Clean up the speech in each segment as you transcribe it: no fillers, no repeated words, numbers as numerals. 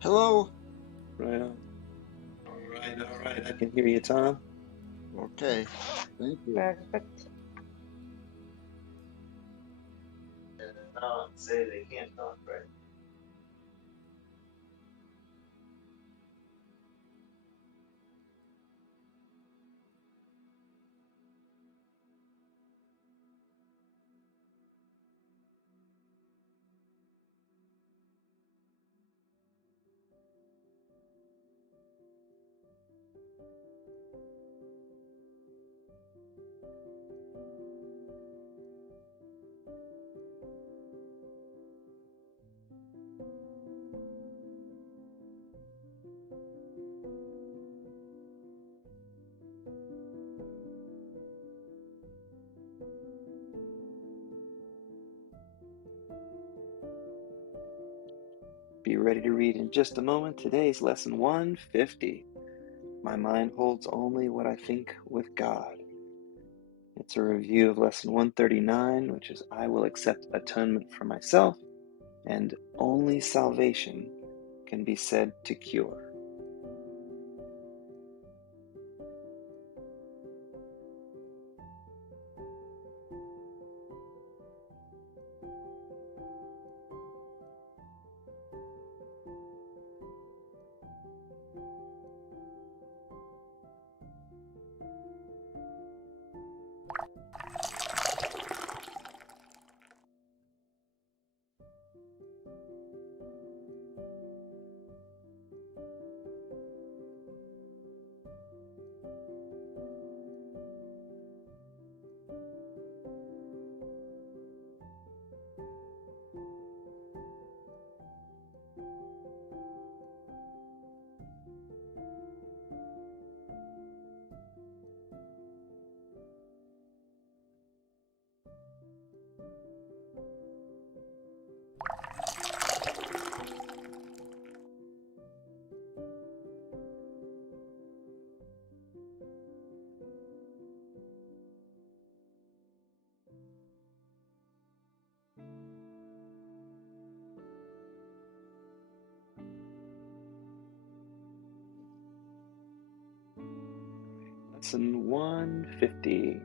Hello? Right on. All right. I can hear you, Tom. Okay, thank you. Perfect. No, say they can't talk, right? Be ready to read in just a moment. Today's lesson 150. My mind holds only what I think with God. It's a review of lesson 139, which is I will accept atonement for myself, and only salvation can be said to cure. Lesson 150.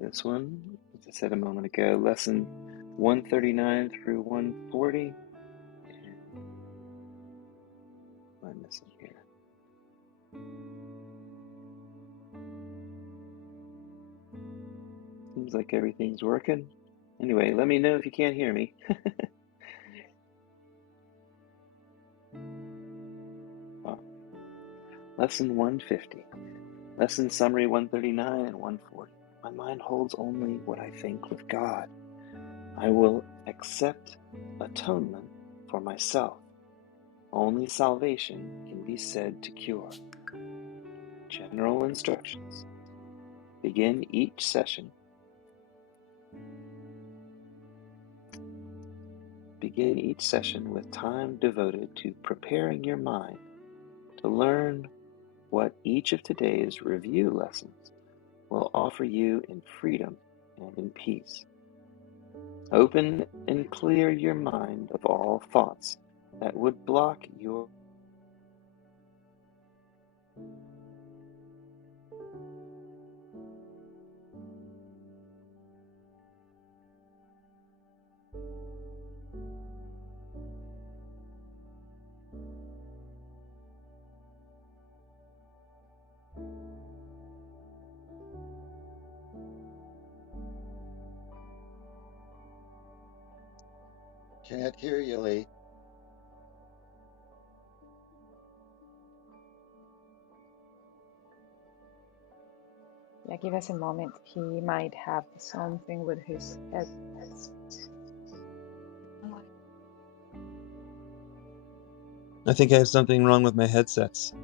This one, as I said a moment ago, lesson 139 through 140. What am I missing here? Seems like everything's working. Anyway, let me know if you can't hear me. Lesson 150. Lesson summary 139 and 140. My mind holds only what I think with God. I will accept atonement for myself. Only salvation can be said to cure. General instructions. Begin each session with time devoted to preparing your mind to learn what each of today's review lessons will offer you in freedom and in peace. Open and clear your mind of all thoughts that would block your Can't hear you, Lee. Yeah, give us a moment. He might have something with his head. I think I have something wrong with my headsets.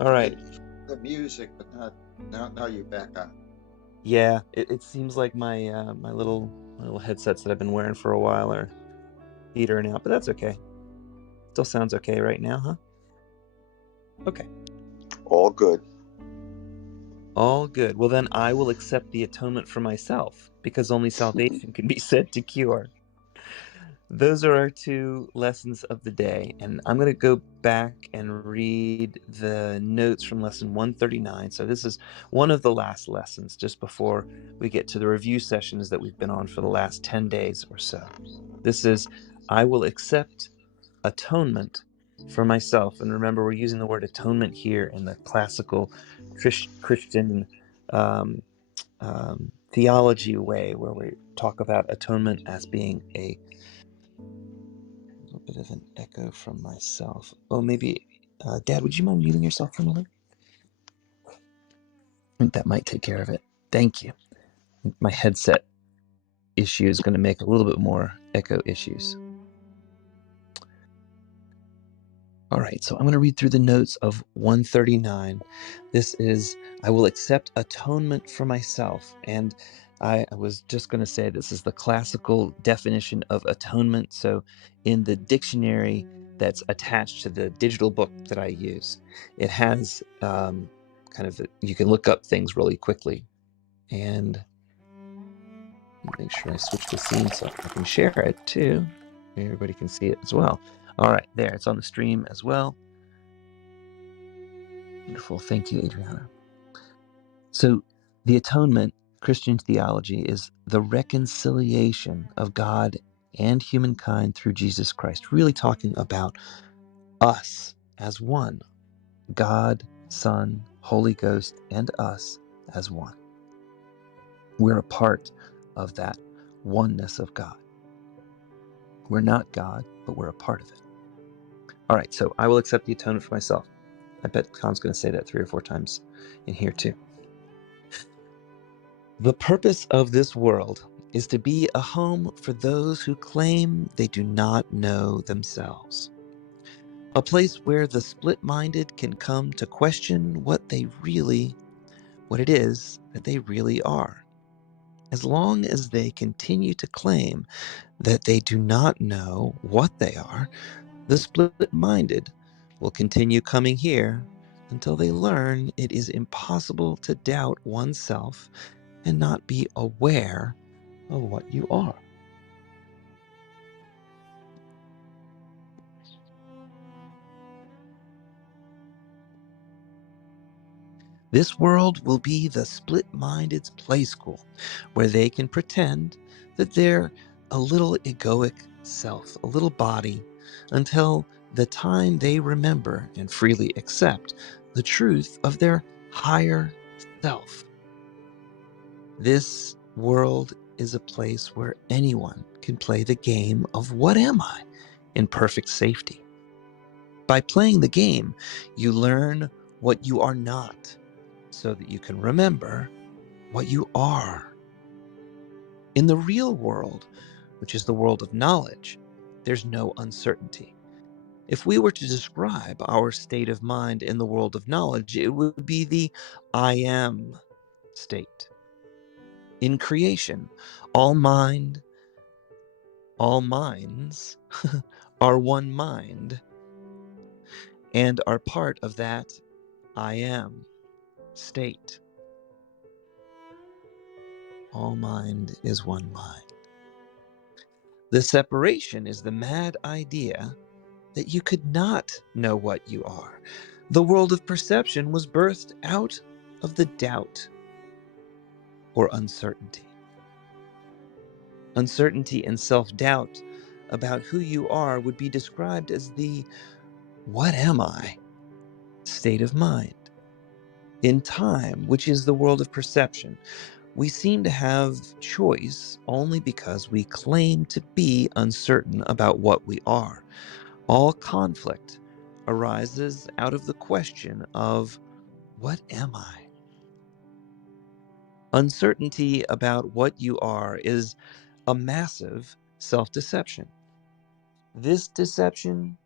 All right. The music, but not now. You're back on. Yeah, it seems like my my little headsets that I've been wearing for a while are petering out, but that's okay. Still sounds okay right now, huh? Okay. All good. All good. Well, then I will accept the atonement for myself, because only salvation can be said to cure. Those are our two lessons of the day, and I'm going to go back and read the notes from lesson 139. So this is one of the last lessons just before we get to the review sessions that we've been on for the last 10 days or so. This is, I will accept atonement for myself. And remember, we're using the word atonement here in the classical Christian theology way, where we talk about atonement as being a little bit of an echo from myself. Oh, maybe, Dad, would you mind muting yourself for a moment? I think that might take care of it. Thank you. My headset issue is going to make a little bit more echo issues. All right, so I'm going to read through the notes of 139. This is, I will accept atonement for myself. And I was just going to say this is the classical definition of atonement. So in the dictionary that's attached to the digital book that I use, it has you can look up things really quickly. And make sure I switch the scene so I can share it too. Everybody can see it as well. All right, there, it's on the stream as well. Wonderful. Thank you, Adriana. So the atonement, Christian theology, is the reconciliation of God and humankind through Jesus Christ, really talking about us as one, God, Son, Holy Ghost, and us as one. We're a part of that oneness of God. We're not God, but we're a part of it. All right, so I will accept the atonement for myself. I bet Khan's going to say that 3 or 4 times in here too. The purpose of this world is to be a home for those who claim they do not know themselves. A place where the split-minded can come to question what it is that they really are. As long as they continue to claim that they do not know what they are, the split-minded will continue coming here until they learn it is impossible to doubt oneself and not be aware of what you are. This world will be the split-minded's play school, where they can pretend that they're a little egoic self, a little body, until the time they remember and freely accept the truth of their higher self. This world is a place where anyone can play the game of what am I in perfect safety. By playing the game, you learn what you are not, so that you can remember what you are. In the real world, which is the world of knowledge, there's no uncertainty. If we were to describe our state of mind in the world of knowledge, it would be the I am state. In creation, all minds are one mind and are part of that I am state. All mind is one mind. The separation is the mad idea that you could not know what you are. The world of perception was birthed out of the doubt or uncertainty. Uncertainty and self-doubt about who you are would be described as the what am I state of mind. In time, which is the world of perception, we seem to have choice only because we claim to be uncertain about what we are. All conflict arises out of the question of, what am I? Uncertainty about what you are is a massive self-deception. This deception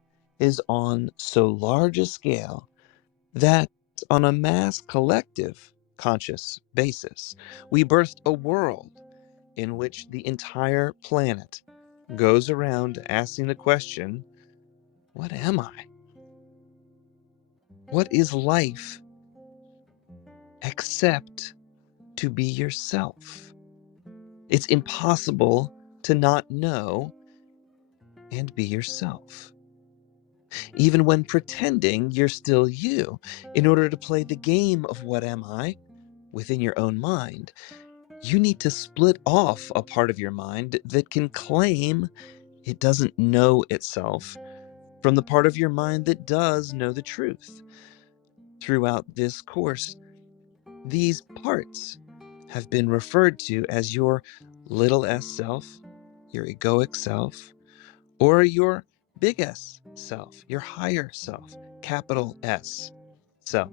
is on so large a scale that on a mass collective conscious basis, we birthed a world in which the entire planet goes around asking the question, what am I? What is life except to be yourself? It's impossible to not know and be yourself. Even when pretending you're still you, in order to play the game of what am I within your own mind, you need to split off a part of your mind that can claim it doesn't know itself from the part of your mind that does know the truth. Throughout this course, these parts have been referred to as your little s self, your egoic self, or your big S self, your higher self, capital S self.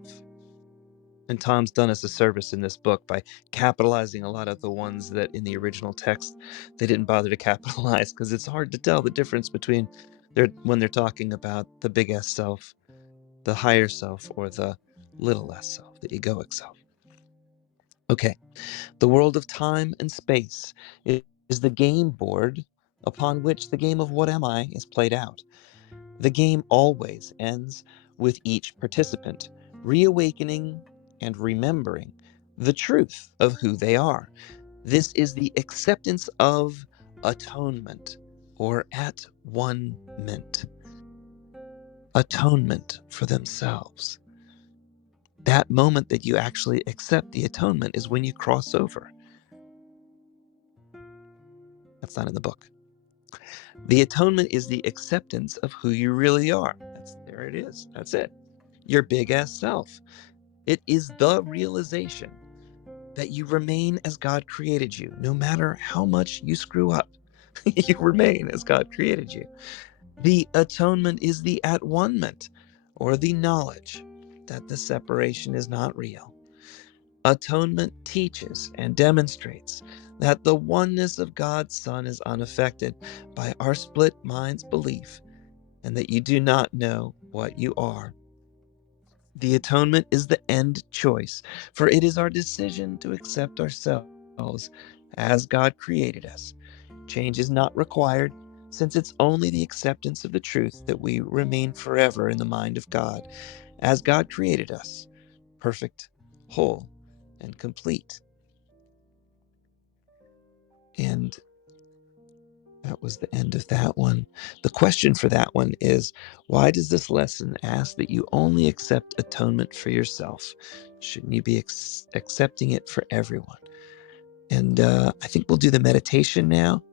And Tom's done us a service in this book by capitalizing a lot of the ones that in the original text they didn't bother to capitalize, because it's hard to tell the difference between when they're talking about the big S self, the higher self, or the little s self, the egoic self. Okay, the world of time and space is the game board upon which the game of what am I is played out. The game always ends with each participant reawakening and remembering the truth of who they are. This is the acceptance of atonement, or at one-ment. Atonement for themselves. That moment that you actually accept the atonement is when you cross over. That's not in the book. The atonement is the acceptance of who you really are. There it is. That's it. Your big ass self. It is the realization that you remain as God created you, no matter how much you screw up. You remain as God created you. The atonement is the at one-ment, or the knowledge that the separation is not real. Atonement teaches and demonstrates that the oneness of God's Son is unaffected by our split mind's belief, and that you do not know what you are. The atonement is the end choice, for it is our decision to accept ourselves as God created us. Change is not required, since it's only the acceptance of the truth that we remain forever in the mind of God, as God created us, perfect, whole, and complete. And that was the end of that one. The question for that one is, why does this lesson ask that you only accept atonement for yourself? Shouldn't you be accepting it for everyone? And I think we'll do the meditation now.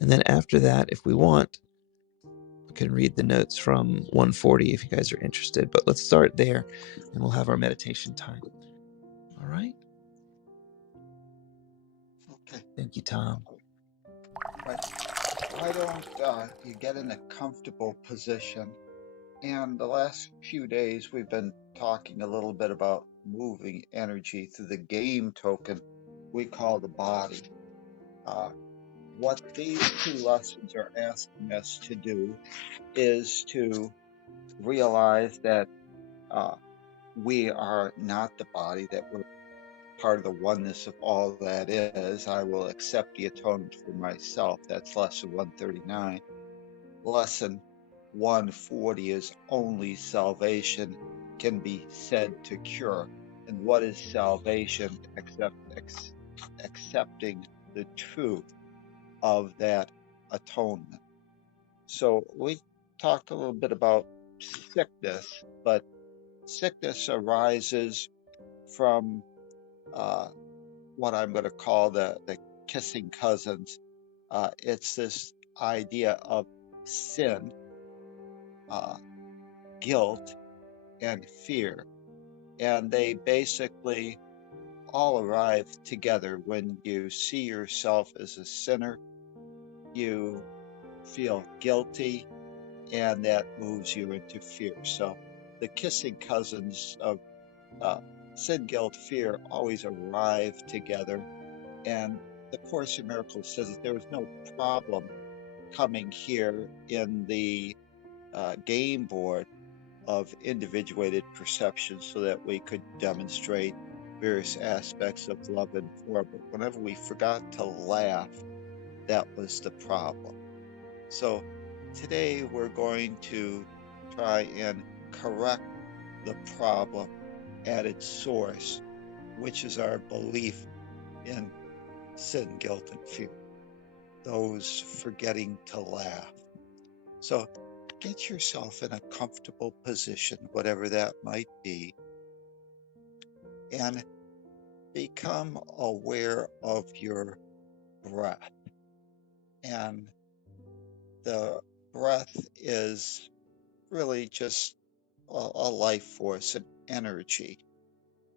And then after that, if we want, we can read the notes from 140 if you guys are interested. But let's start there, and we'll have our meditation time. All right? Okay. Thank you, Tom. Right. Why don't you get in a comfortable position? And the last few days, we've been talking a little bit about moving energy through the game token we call the body. What these two lessons are asking us to do is to realize that we are not the body, that we're part of the oneness of all that is. I will accept the atonement for myself. That's lesson 139. Lesson 140 is only salvation can be said to cure. And what is salvation except accepting the truth of that atonement? So we talked a little bit about sickness, but sickness arises from what I'm going to call the kissing cousins. It's this idea of sin, guilt, and fear. And they basically all arrive together when you see yourself as a sinner, you feel guilty, and that moves you into fear. So the kissing cousins of sin, guilt, fear always arrive together. And the Course in Miracles says that there was no problem coming here in the game board of individuated perception so that we could demonstrate various aspects of love and form. But whenever we forgot to laugh, that was the problem. So today we're going to try and correct the problem at its source, which is our belief in sin, guilt, and fear. Those forgetting to laugh. So get yourself in a comfortable position, whatever that might be, and become aware of your breath. And the breath is really just a life force, an energy,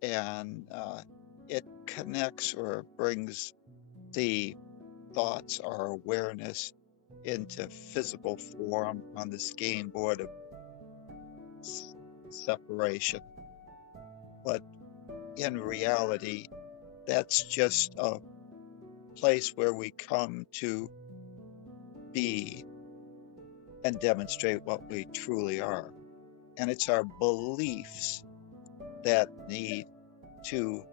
and it connects or brings the thoughts, our awareness into physical form on this game board of separation. But in reality, that's just a place where we come to be and demonstrate what we truly are. And it's our beliefs that need to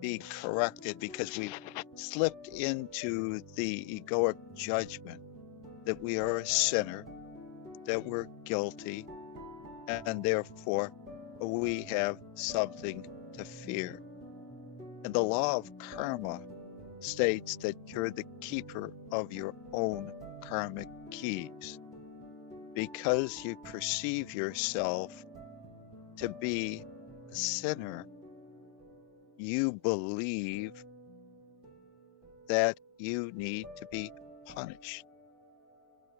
be corrected because we've slipped into the egoic judgment that we are a sinner, that we're guilty, and therefore we have something to fear. And the law of karma states that you're the keeper of your own karmic keys. Because you perceive yourself to be a sinner, you believe that you need to be punished.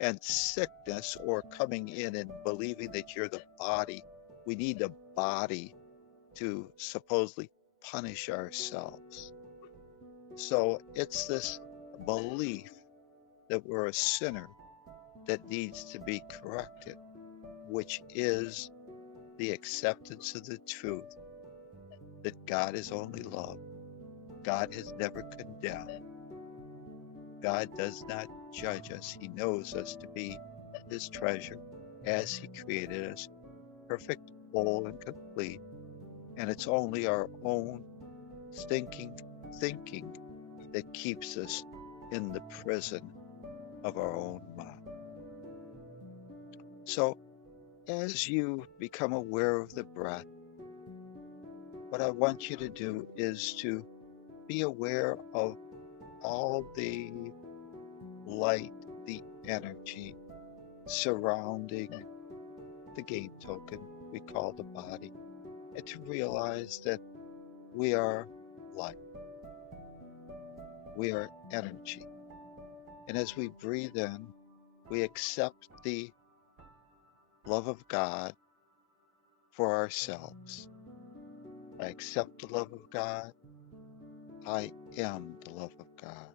And sickness, or coming in and believing that you're the body, we need the body to supposedly punish ourselves. So it's this belief that we're a sinner that needs to be corrected, which is the acceptance of the truth that God is only love. God has never condemned. God does not judge us. He knows us to be his treasure as he created us, perfect, whole, and complete. And it's only our own stinking thinking that keeps us in the prison of our own mind. So as you become aware of the breath, what I want you to do is to be aware of all the light, the energy surrounding the game token we call the body, and to realize that we are light, we are energy. And as we breathe in, we accept the love of God for ourselves. I accept the love of God. I am the love of God.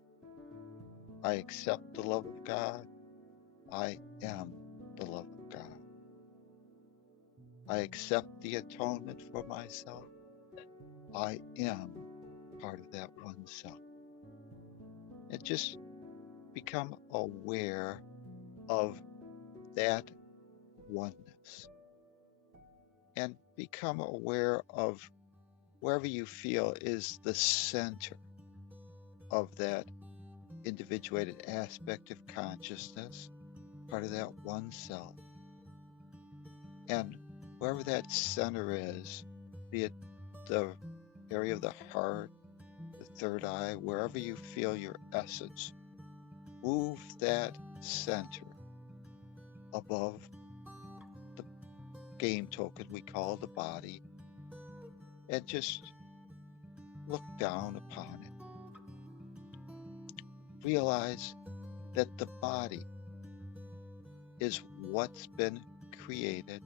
I accept the love of God. I am the love of God. I accept the atonement for myself. I am part of that one self. And just become aware of that oneness. And become aware of wherever you feel is the center of that individuated aspect of consciousness, part of that one self. And wherever that center is, be it the area of the heart, the third eye, wherever you feel your essence, move that center above the game token we call the body, and just look down upon it. Realize that the body is what's been created,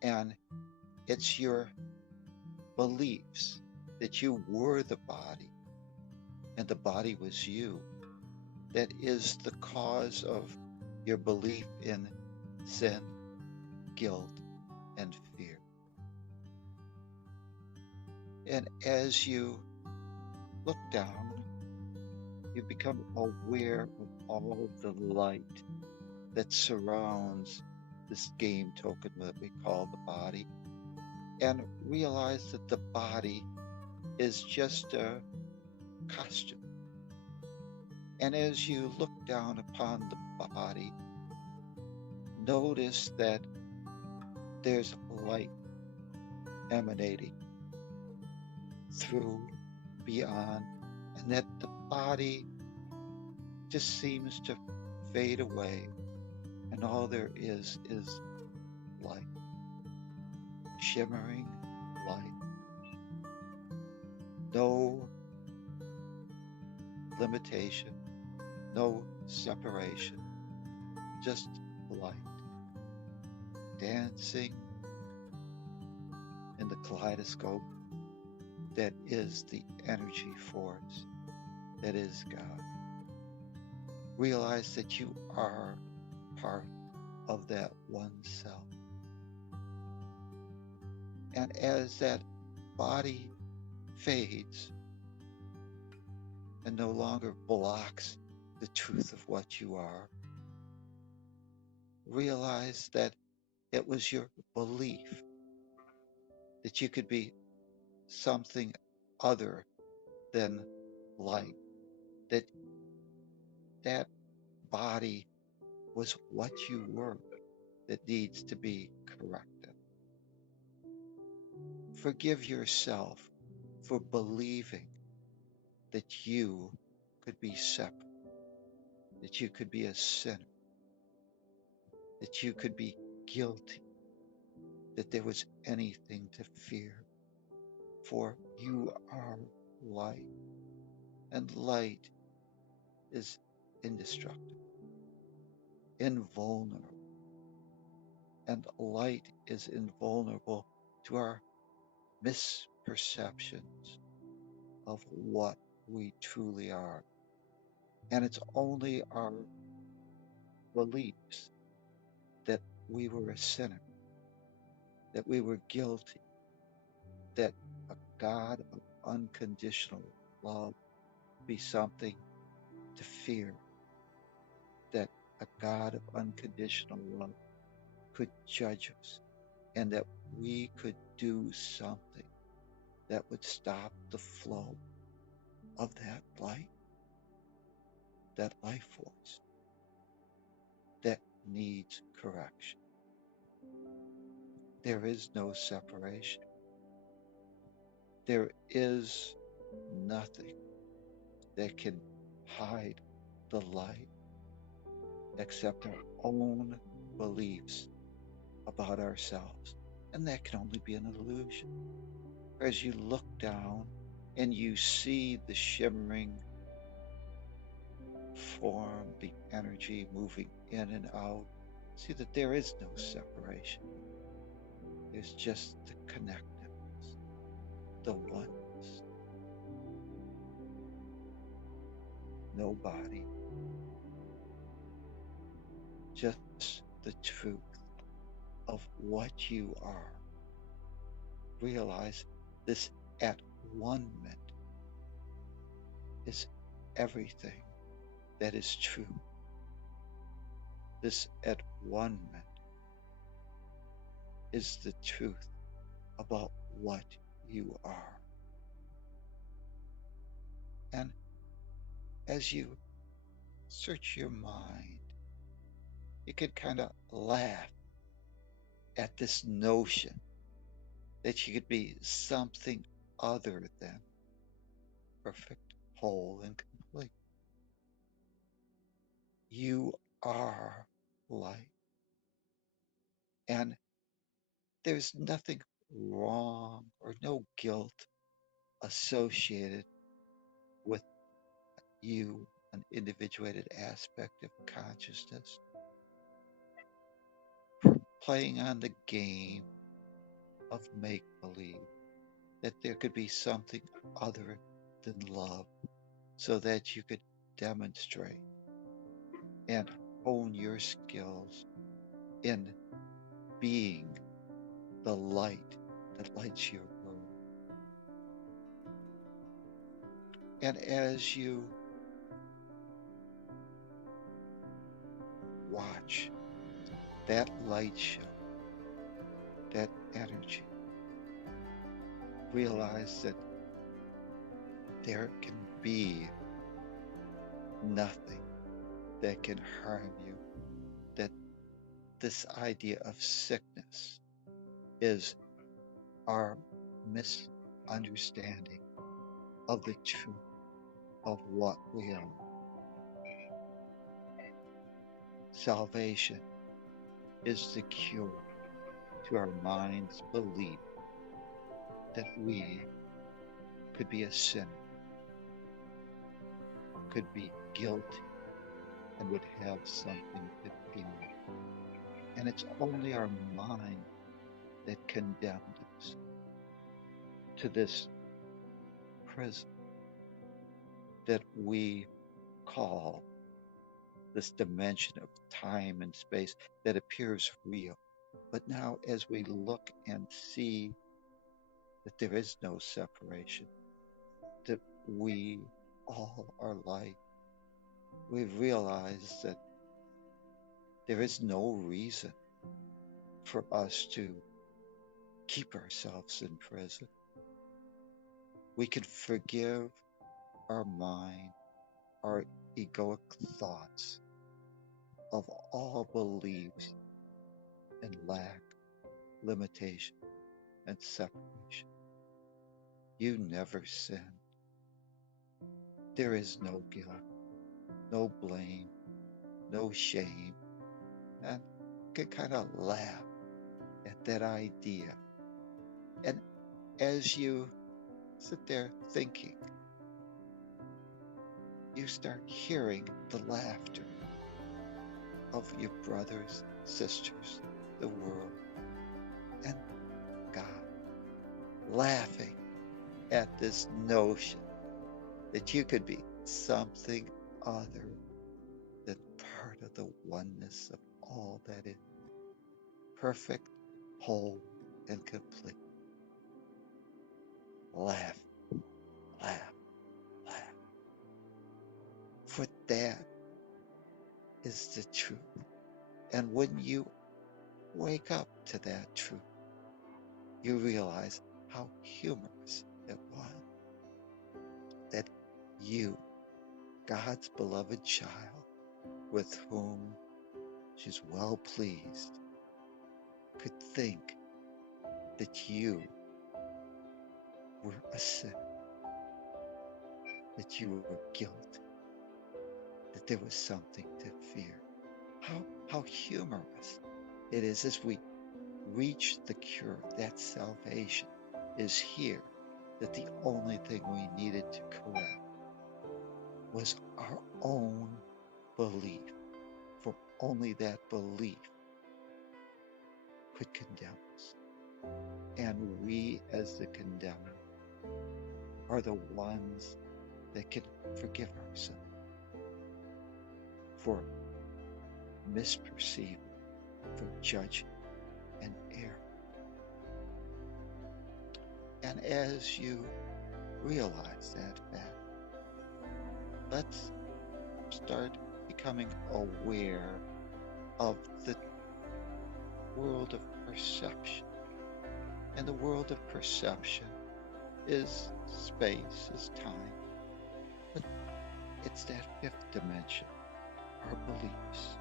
and it's your beliefs that you were the body and the body was you that is the cause of your belief in sin, guilt, and fear. And as you look down, you become aware of all of the light that surrounds this game token that we call the body, and realize that the body is just a costume. And as you look down upon the body, notice that there's light emanating through, beyond, and that the body just seems to fade away And all there is light, shimmering light. No limitation, no separation, just light dancing in the kaleidoscope that is the energy force that is God. Realize that you are part of that one self. And as that body fades and no longer blocks the truth of what you are, realize that it was your belief that you could be something other than light, that that body was what you were that needs to be corrected. Forgive yourself for believing that you could be separate, that you could be a sinner, that you could be guilty, that there was anything to fear. For you are light, and light is indestructible, invulnerable, and light is invulnerable to our misperceptions of what we truly are. And it's only our beliefs that we were a sinner, that we were guilty, that a God of unconditional love be something to fear, that a God of unconditional love could judge us, and that we could do something that would stop the flow of that life force that needs correction. There is no separation. There is nothing that can hide the light except our own beliefs about ourselves. And that can only be an illusion. As you look down and you see the shimmering form, the energy moving in and out, see that there is no separation. There's just the connectedness, the oneness. No body, just the truth of what you are. Realize this at one ment is everything that is true. This at one ment is the truth about what you are. And as you search your mind, you can kind of laugh at this notion that you could be something other than perfect, whole, and complete. You are light. And there's nothing wrong or no guilt associated with you, an individuated aspect of consciousness, playing on the game of make believe that there could be something other than love so that you could demonstrate and hone your skills in being the light that lights your world. And as you watch that light show, that energy, realize that there can be nothing that can harm you, that this idea of sickness is our misunderstanding of the truth of what we are. Salvation is the cure to our mind's belief that we could be a sinner, could be guilty, and would have something to fear. And it's only our mind that condemned us to this prison that we call this dimension of time and space that appears real. But now, as we look and see that there is no separation, that we all are light, we realize that there is no reason for us to keep ourselves in prison. We can forgive our mind, our egoic thoughts of all beliefs and lack, limitation, and separation. You never sin. There is no guilt, no blame, no shame, and can kind of laugh at that idea. And as you sit there thinking, you start hearing the laughter of your brothers, sisters, the world, and God laughing at this notion that you could be something other than part of the oneness of all that is perfect, whole, and complete. Laugh, laugh, laugh. For that is the truth. And when you wake up to that truth, you realize how humorous it was that you, God's beloved child, with whom she's well pleased, could think that you were a sinner, that you were guilty, that there was something to fear. How humorous it is as we reach the cure, that salvation is here, that the only thing we needed to correct was our own belief, for only that belief could condemn us. And we, as the condemned, are the ones that can forgive ourselves for misperceiving, for judging and error. And as you realize that fact, let's start becoming aware of the world of perception. And the world of perception is space, is time, but it's that fifth dimension, our beliefs.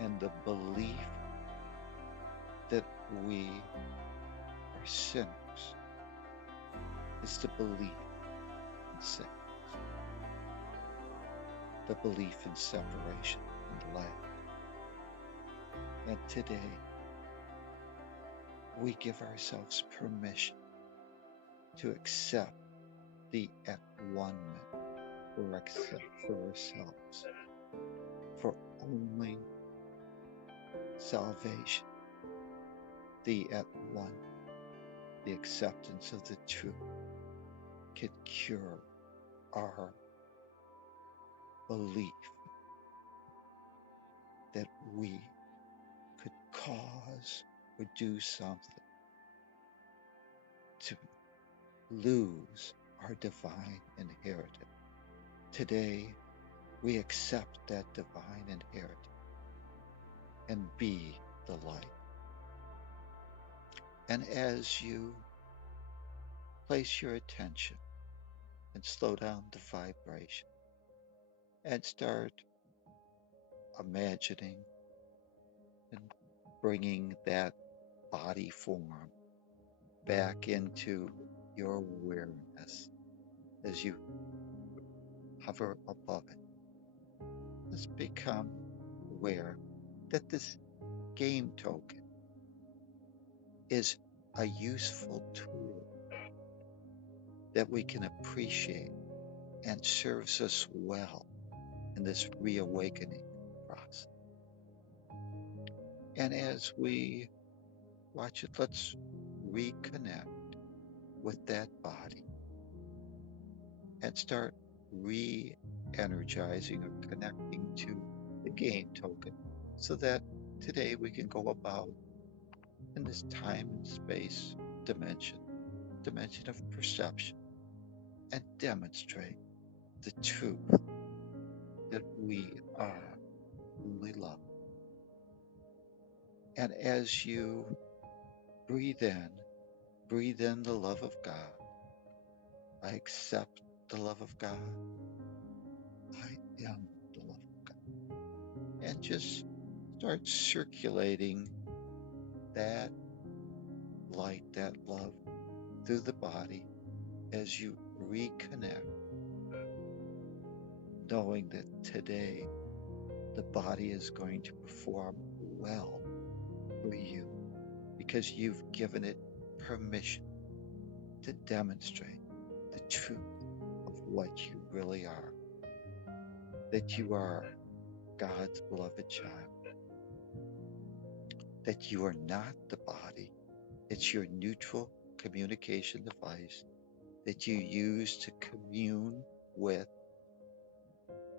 And the belief that we are sinners is the belief in sickness, the belief in separation and lack. And today, we give ourselves permission to accept the at-one-ment or accept for ourselves, for only salvation, the at-one, the acceptance of the truth can cure our belief that we could cause or do something to lose our divine inheritance. Today, we accept that divine inheritance and be the light. And as you place your attention and slow down the vibration and start imagining and bringing that body form back into your awareness as you hover above it. Just become aware that this game token is a useful tool that we can appreciate and serves us well in this reawakening process. And as we watch it, let's reconnect with that body and start re-energizing or connecting to the game token so that today we can go about in this time and space dimension of perception, and demonstrate the truth that we are only love. And as you breathe in the love of God. I accept the love of God. I am the love of God. And just start circulating that light, that love through the body as you reconnect, knowing that today the body is going to perform well for you because you've given it permission to demonstrate the truth of what you really are, that you are God's beloved child, that you are not the body, it's your neutral communication device that you use to commune with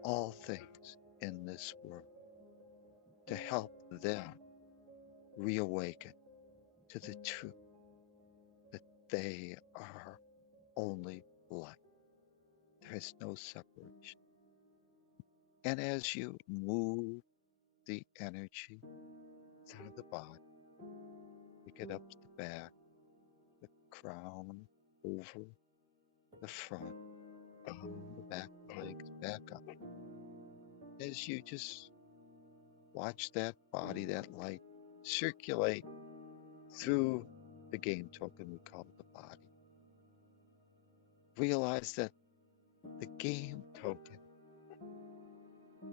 all things in this world, to help them reawaken to the truth that they are only light. There is no separation. And as you move the energy through the body, pick it up to the back, the crown, over the front, down the back legs, back up. As you just watch that body, that light, circulate through the game token we call the body. Realize that the game token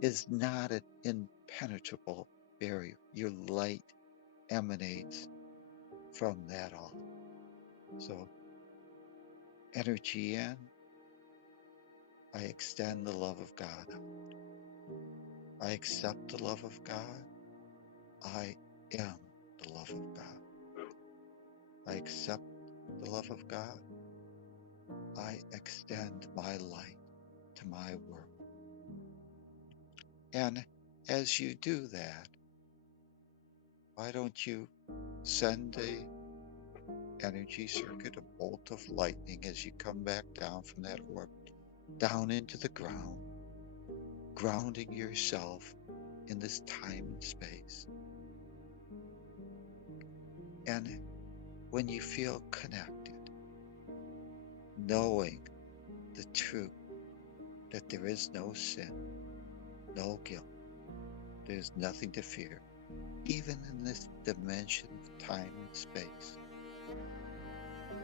is not an impenetrable barrier. Your light emanates from that all. So, energy in, I extend the love of God out. I accept the love of God. I am the love of God. I accept the love of God. I extend my light to my world. And as you do that, why don't you send a energy circuit, a bolt of lightning as you come back down from that orb, down into the ground, grounding yourself in this time and space. And when you feel connected, knowing the truth that there is no sin, no guilt, there's nothing to fear, even in this dimension of time and space,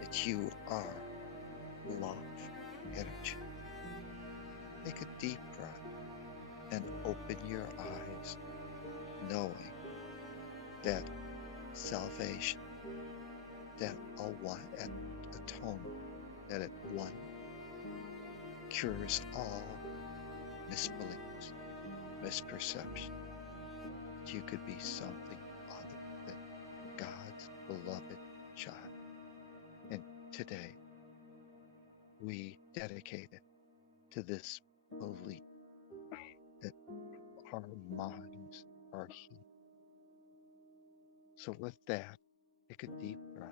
that you are love energy. Take a deep breath and open your eyes, knowing that salvation, that atonement, that at one cures all misbeliefs, misperception, that you could be something other than God's beloved child. And today, we dedicate it to this belief that our minds are healed. So with that, take a deep breath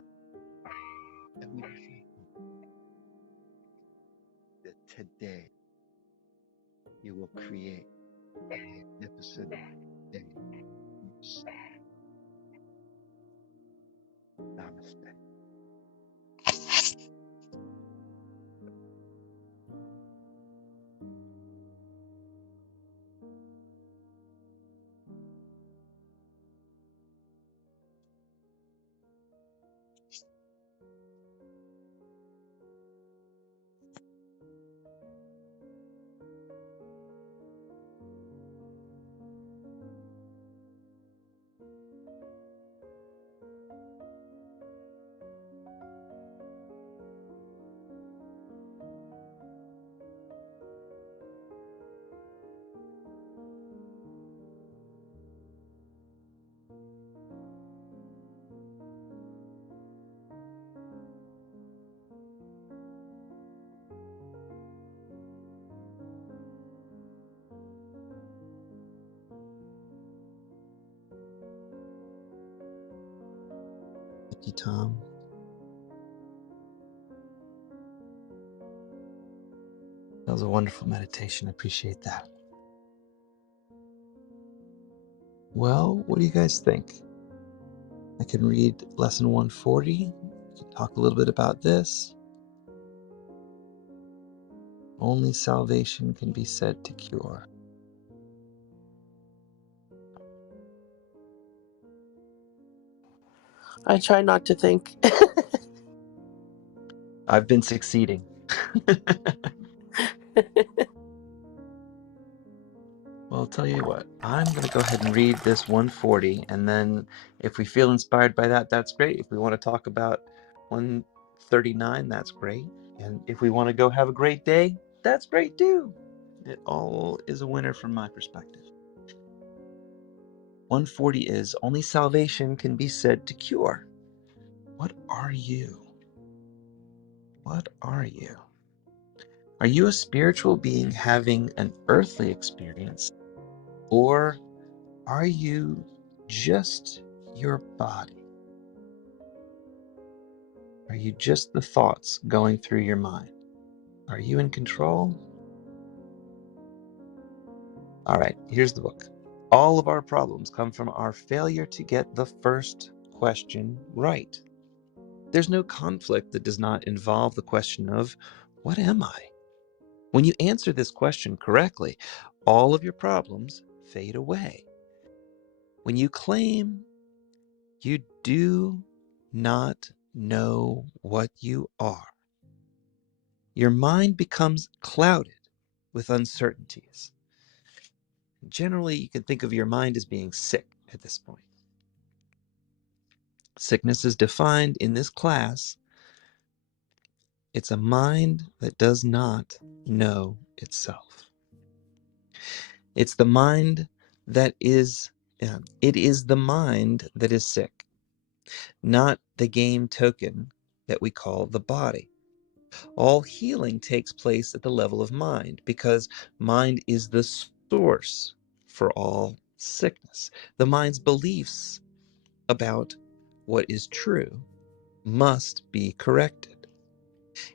and we feel that today you will create a magnificent day. Namaste. Thank you, Tom. That was a wonderful meditation. I appreciate that. Well, what do you guys think? I can read lesson 140. We can talk a little bit about this. Only salvation can be said to cure. I try not to think. I've been succeeding. Well, I'll tell you what, I'm going to go ahead and read this 140, and then if we feel inspired by that, that's great. If we want to talk about 139, that's great. And if we want to go have a great day, that's great too. It all is a winner from my perspective. 140 is, only salvation can be said to cure. What are you? What are you? Are you a spiritual being having an earthly experience, or are you just your body? Are you just the thoughts going through your mind? Are you in control? All right, here's the book. All of our problems come from our failure to get the first question right. There's no conflict that does not involve the question of, what am I? When you answer this question correctly, all of your problems fade away. When you claim you do not know what you are, your mind becomes clouded with uncertainties. Generally, you can think of your mind as being sick at this point. Sickness is defined in this class. It's a mind that does not know itself. It's the mind that is, it is the mind that is sick, not the game token that we call the body. All healing takes place at the level of mind, because mind is the source for all sickness. The mind's beliefs about what is true must be corrected.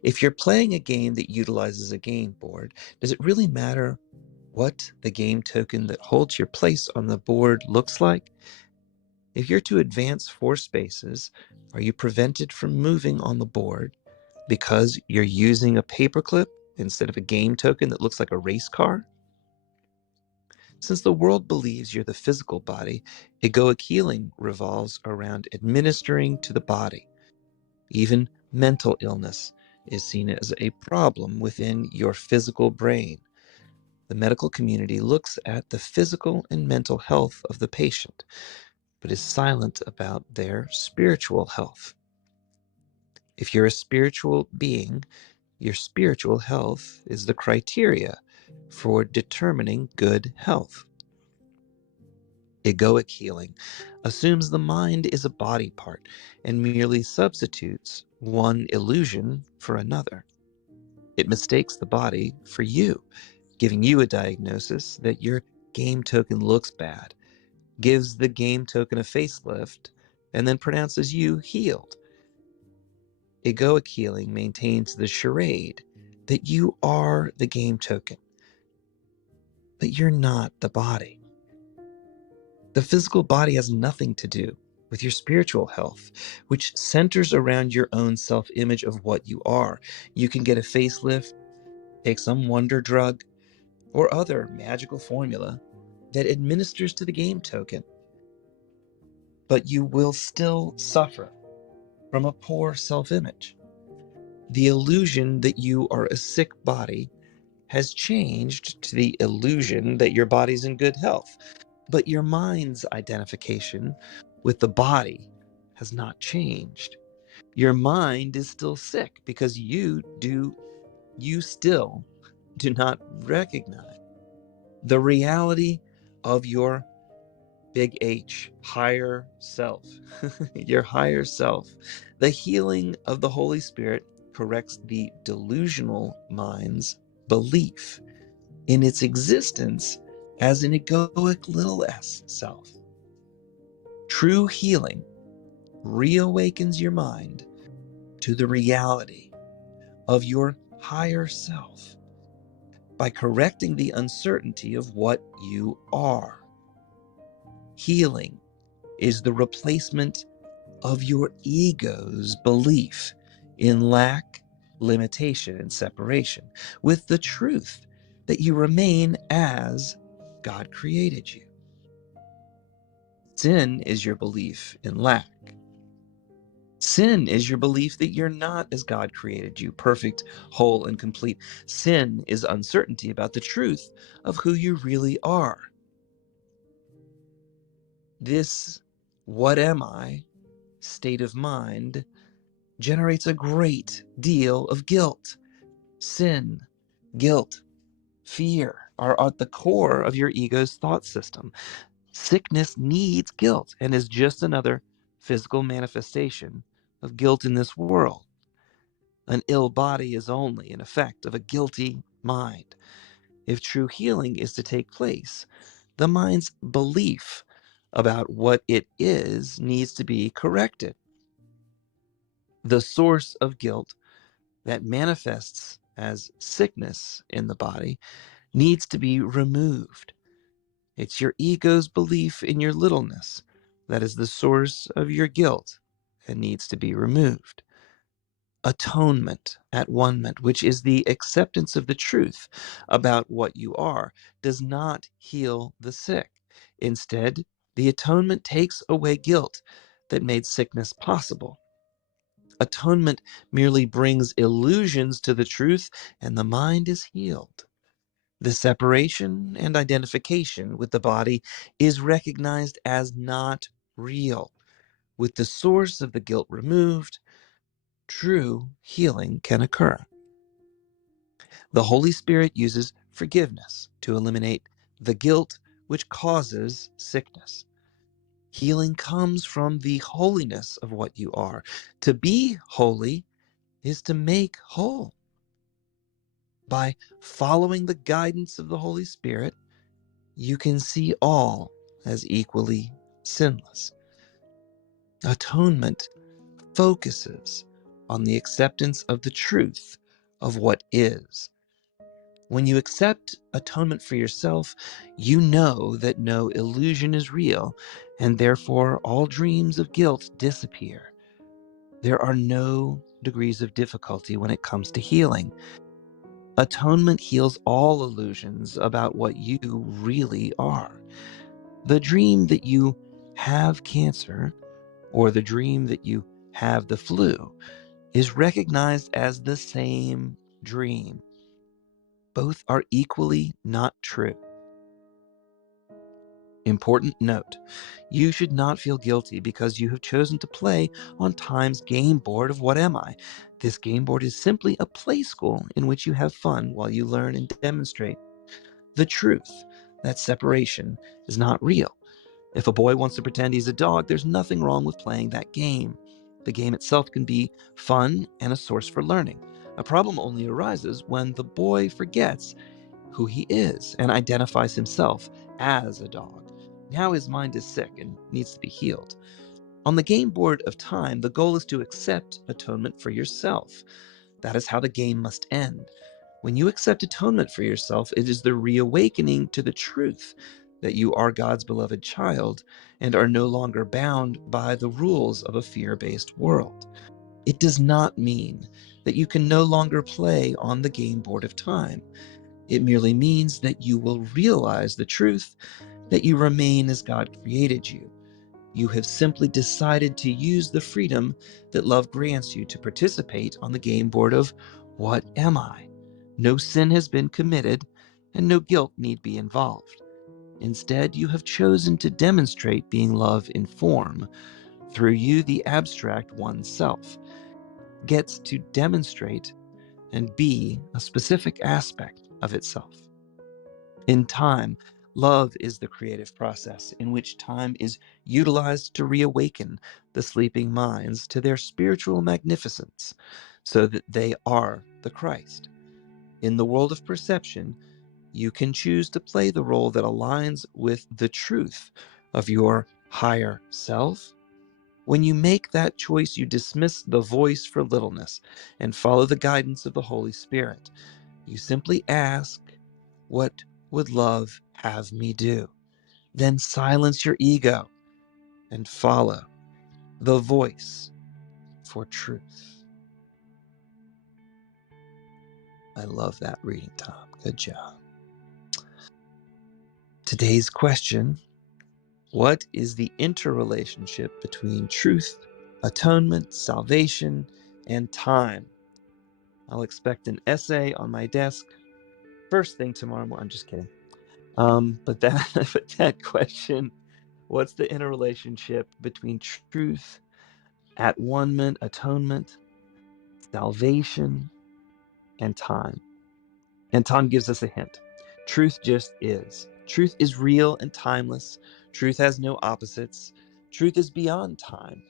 If you're playing a game that utilizes a game board, does it really matter what the game token that holds your place on the board looks like? If you're to advance 4 spaces, are you prevented from moving on the board because you're using a paperclip instead of a game token that looks like a race car? Since the world believes you're the physical body, egoic healing revolves around administering to the body. Even mental illness is seen as a problem within your physical brain. The medical community looks at the physical and mental health of the patient, but is silent about their spiritual health. If you're a spiritual being, your spiritual health is the criteria for determining good health. Egoic healing assumes the mind is a body part and merely substitutes one illusion for another. It mistakes the body for you, giving you a diagnosis that your game token looks bad, gives the game token a facelift, and then pronounces you healed. Egoic healing maintains the charade that you are the game token, but you're not the body. The physical body has nothing to do with your spiritual health, which centers around your own self-image of what you are. You can get a facelift, take some wonder drug, or other magical formula that administers to the game token, but you will still suffer from a poor self-image. The illusion that you are a sick body has changed to the illusion that your body's in good health, but your mind's identification with the body has not changed. Your mind is still sick because you still do not recognize the reality of your big H, higher self, your higher self. The healing of the Holy Spirit corrects the delusional mind's belief in its existence as an egoic little s self. True healing reawakens your mind to the reality of your higher self by correcting the uncertainty of what you are. Healing is the replacement of your ego's belief in lack, limitation, and separation with the truth that you remain as God created you. Sin is your belief in lack. Sin is your belief that you're not as God created you, perfect, whole, and complete. Sin is uncertainty about the truth of who you really are. This "what am I" state of mind generates a great deal of guilt. Sin, guilt, fear are at the core of your ego's thought system. Sickness needs guilt and is just another physical manifestation of guilt in this world. An ill body is only an effect of a guilty mind. If true healing is to take place, the mind's belief about what it is needs to be corrected. The source of guilt that manifests as sickness in the body needs to be removed. It's your ego's belief in your littleness that is the source of your guilt and needs to be removed. Atonement, at one-ment, which is the acceptance of the truth about what you are, does not heal the sick. Instead, the atonement takes away guilt that made sickness possible. Atonement merely brings illusions to the truth, and the mind is healed. The separation and identification with the body is recognized as not real. With the source of the guilt removed, true healing can occur. The Holy Spirit uses forgiveness to eliminate the guilt which causes sickness. Healing comes from the holiness of what you are. To be holy is to make whole. By following the guidance of the Holy Spirit, you can see all as equally sinless. Atonement focuses on the acceptance of the truth of what is. When you accept atonement for yourself, you know that no illusion is real, and therefore all dreams of guilt disappear. There are no degrees of difficulty when it comes to healing. Atonement heals all illusions about what you really are. The dream that you have cancer, or the dream that you have the flu, is recognized as the same dream. Both are equally not true. Important note: you should not feel guilty because you have chosen to play on Time's game board of What Am I? This game board is simply a play school in which you have fun while you learn and demonstrate the truth that separation is not real. If a boy wants to pretend he's a dog, there's nothing wrong with playing that game. The game itself can be fun and a source for learning. A problem only arises when the boy forgets who he is and identifies himself as a dog. Now his mind is sick and needs to be healed. On the game board of Time, the goal is to accept atonement for yourself. That is how the game must end. When you accept atonement for yourself, it is the reawakening to the truth that you are God's beloved child and are no longer bound by the rules of a fear-based world. It does not mean that you can no longer play on the game board of Time. It merely means that you will realize the truth that you remain as God created you. You have simply decided to use the freedom that love grants you to participate on the game board of What Am I? No sin has been committed, and no guilt need be involved. Instead, you have chosen to demonstrate being love in form. Through you, the abstract oneself gets to demonstrate and be a specific aspect of itself. In Time, love is the creative process in which time is utilized to reawaken the sleeping minds to their spiritual magnificence so that they are the Christ. In the world of perception, you can choose to play the role that aligns with the truth of your higher self, When you make that choice, you dismiss the voice for littleness and follow the guidance of the Holy Spirit. You simply ask, what would love have me do? Then silence your ego and follow the voice for truth. I love that reading, Tom. Good job. Today's question: what is the interrelationship between truth, atonement, salvation, and time? I'll expect an essay on my desk first thing tomorrow morning. I'm just kidding. But that question: what's the interrelationship between truth, atonement, salvation, and time? And Tom gives us a hint. Truth just is. Truth is real and timeless. Truth has no opposites. Truth is beyond time.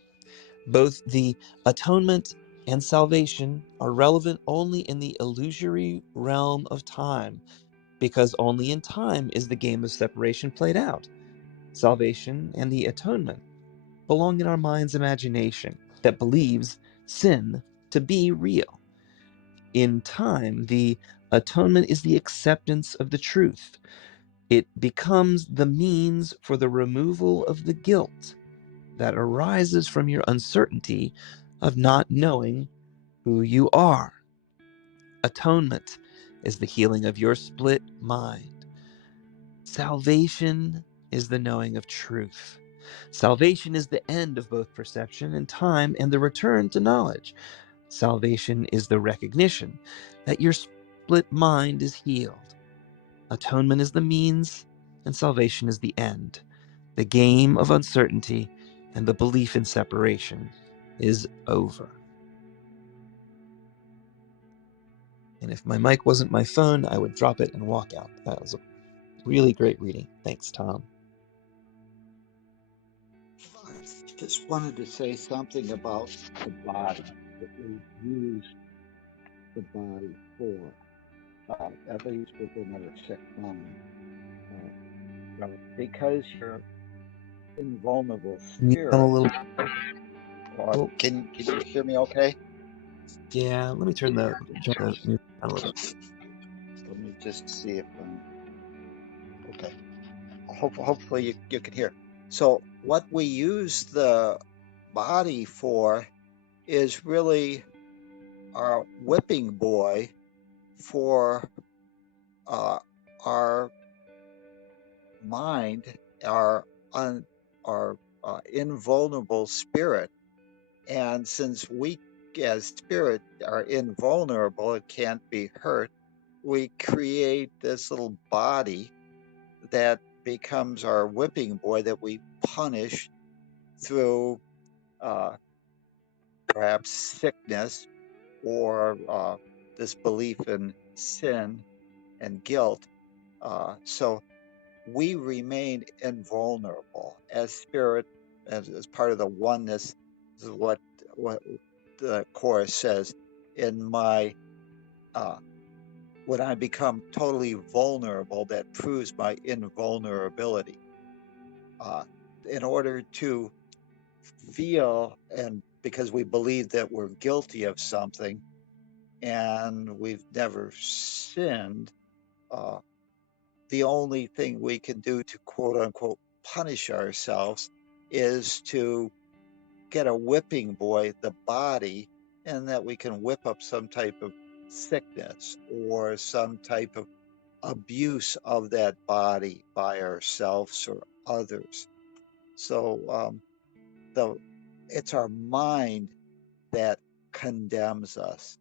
Both the atonement and salvation are relevant only in the illusory realm of time, because only in time is the game of separation played out. Salvation and the atonement belong in our mind's imagination that believes sin to be real. In time, the atonement is the acceptance of the truth. It becomes the means for the removal of the guilt that arises from your uncertainty of not knowing who you are. Atonement is the healing of your split mind. Salvation is the knowing of truth. Salvation is the end of both perception and time and the return to knowledge. Salvation is the recognition that your split mind is healed. Atonement is the means, and salvation is the end. The game of uncertainty and the belief in separation is over. And if my mic wasn't my phone, I would drop it and walk out. That was a really great reading. Thanks, Tom. I just wanted to say something about the body, that we use the body for, at least within our sick mind. Because you're invulnerable Mute down a spirit. little. Oh, can you hear me okay? Yeah, let me turn the mute down a little bit. Let me just see if I'm okay. Hopefully you can hear. So what we use the body for is really our whipping boy for our mind, our invulnerable spirit. And since we as spirit are invulnerable, it can't be hurt, we create this little body that becomes our whipping boy that we punish through perhaps sickness or this belief in sin and guilt. So we remain invulnerable as spirit, as part of the oneness. This is what the chorus says. In my when I become totally vulnerable, that proves my invulnerability. In order to feel, and because we believe that we're guilty of something and we've never sinned, the only thing we can do to quote unquote punish ourselves is to get a whipping boy, the body, and that we can whip up some type of sickness or some type of abuse of that body by ourselves or others. So it's our mind that condemns us.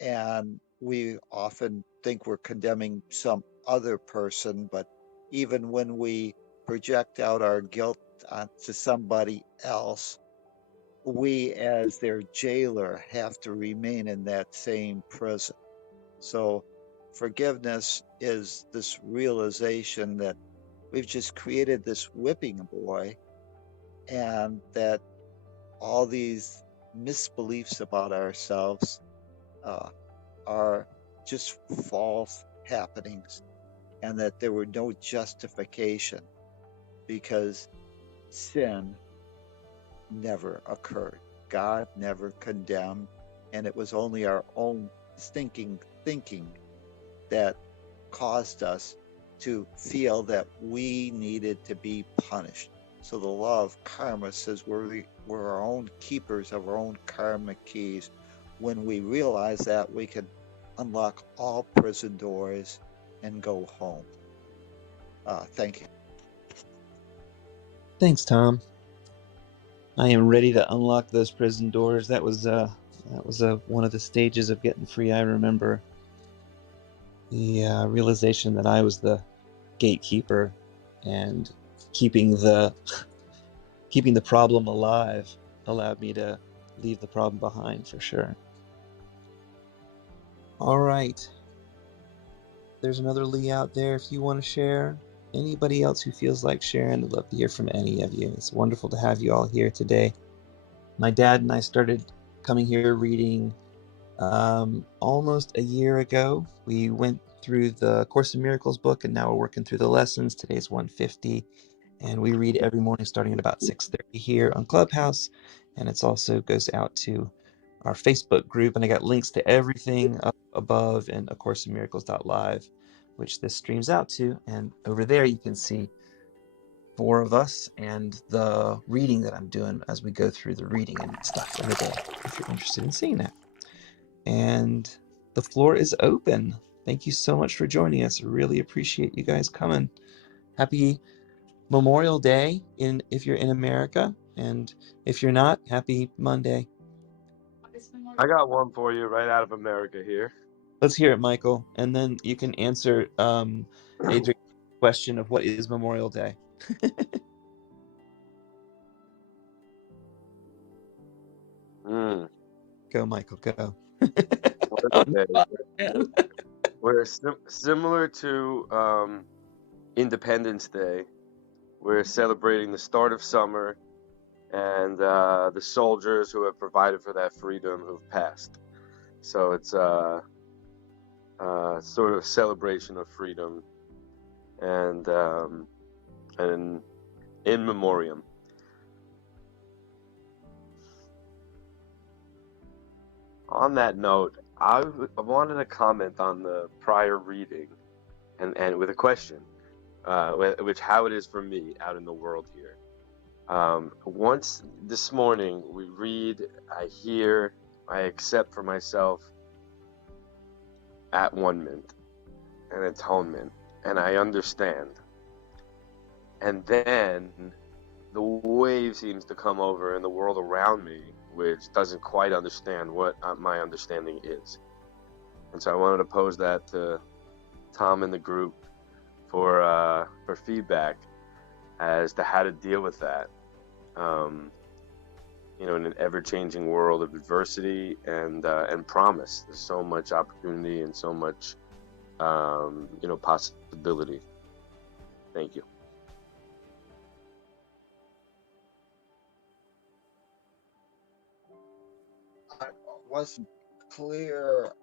And we often think we're condemning some other person, but even when we project out our guilt onto somebody else, we, as their jailer, have to remain in that same prison. So forgiveness is this realization that we've just created this whipping boy, and that all these misbeliefs about ourselves uh, are just false happenings, and that there were no justification because sin never occurred. God never condemned, and it was only our own thinking that caused us to feel that we needed to be punished. So the law of karma says we're our own keepers of our own karma keys. When we realize that, we can unlock all prison doors and go home. Thank you. Thanks, Tom. I am ready to unlock those prison doors. That was one of the stages of getting free. I remember the realization that I was the gatekeeper and keeping the problem alive allowed me to leave the problem behind for sure. All right. There's another Lee out there if you want to share. Anybody else who feels like sharing, I'd love to hear from any of you. It's wonderful to have you all here today. My dad and I started coming here reading almost a year ago. We went through the Course in Miracles book, and now we're working through the lessons. Today's 150, and we read every morning starting at about 6:30 here on Clubhouse, and it also goes out to our Facebook group, and I got links to everything up above in A Course in Miracles.live, which this streams out to, and over there you can see 4 of us and the reading that I'm doing as we go through the reading and stuff over there, if you're interested in seeing that. And the floor is open. Thank you so much for joining us. I really appreciate you guys coming. Happy Memorial Day if you're in America, and if you're not, happy Monday. I got one for you right out of America here. Let's hear it, Michael, and then you can answer Adrian's question of what is Memorial Day. Go, Michael, go. We're similar to Independence Day. We're celebrating the start of summer and the soldiers who have provided for that freedom who've passed. So it's sort of a celebration of freedom and in memoriam. On that note, I wanted to comment on the prior reading and with a question, which how it is for me out in the world here. Once this morning we read, I hear, I accept for myself Atonement and Atonement, and I understand. And then the wave seems to come over in the world around me, which doesn't quite understand what my understanding is. And so I wanted to pose that to Tom and the group for feedback as to how to deal with that. In an ever-changing world of adversity and promise, there's so much opportunity and so much possibility. Thank you. I wasn't clear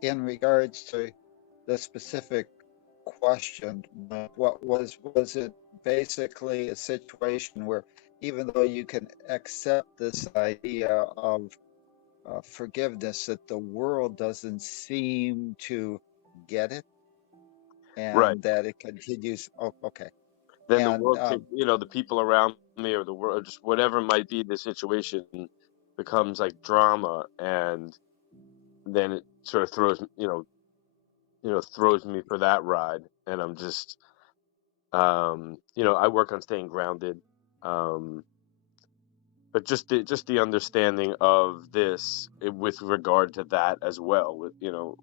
in regards to the specific question. What was it basically a situation where even though you can accept this idea of forgiveness, that the world doesn't seem to get it, and right, that it continues? Oh, okay. then And the world the people around me or the world, just whatever might be the situation, becomes like drama, and then it sort of throws me for that ride, and I'm just I work on staying grounded, but just the understanding of this with regard to that as well. With yeah.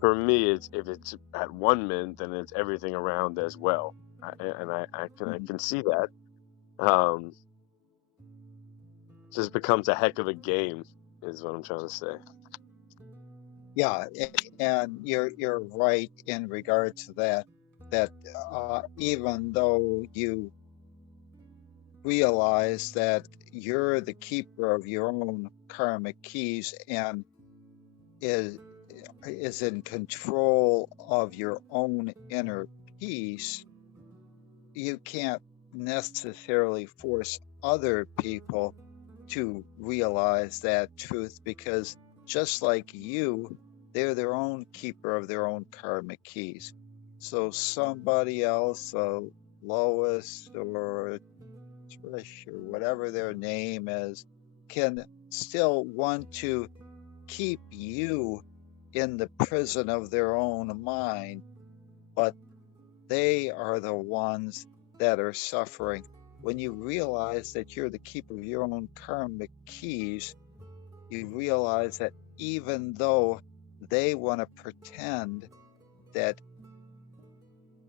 for me, it's if it's at one minute, then it's everything around as well. I can see that. It just becomes a heck of a game, is what I'm trying to say. Yeah, and you're right in regards to that. That even though you realize that you're the keeper of your own karmic keys and is in control of your own inner peace, you can't necessarily force other people to realize that truth, because just like you, they're their own keeper of their own karmic keys. So somebody else, Lois or Trish or whatever their name is, can still want to keep you in the prison of their own mind, but they are the ones that are suffering. When you realize that you're the keeper of your own karmic keys, you realize that even though they want to pretend that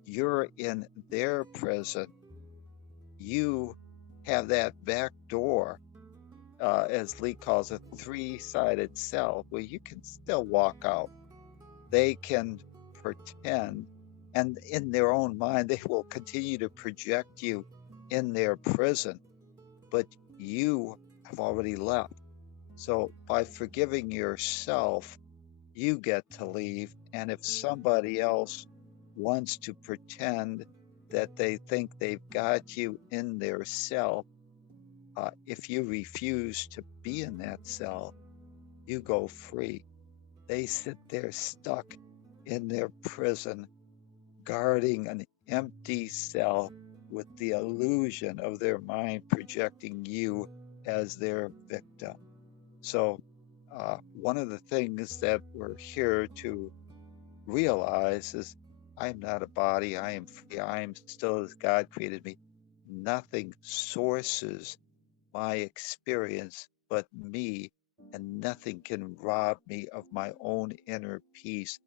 you're in their prison, you have that back door, as Lee calls it, three-sided cell, where you can still walk out. They can pretend, and in their own mind, they will continue to project you in their prison, but you have already left. So by forgiving yourself, you get to leave. And if somebody else wants to pretend that they think they've got you in their cell, if you refuse to be in that cell, you go free. They sit there stuck in their prison, guarding an empty cell with the illusion of their mind projecting you as their victim. So, one of the things that we're here to realize is I'm not a body, I am free, I am still as God created me. Nothing sources my experience but me, and nothing can rob me of my own inner peace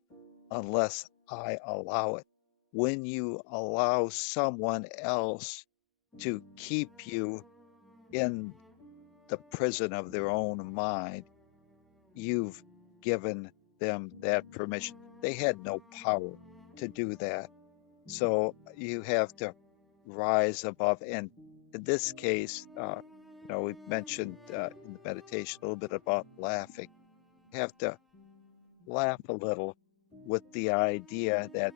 unless I allow it. When you allow someone else to keep you in the prison of their own mind, you've given them that permission. They had no power to do that. So you have to rise above. And in this case, we mentioned in the meditation a little bit about laughing. You have to laugh a little with the idea that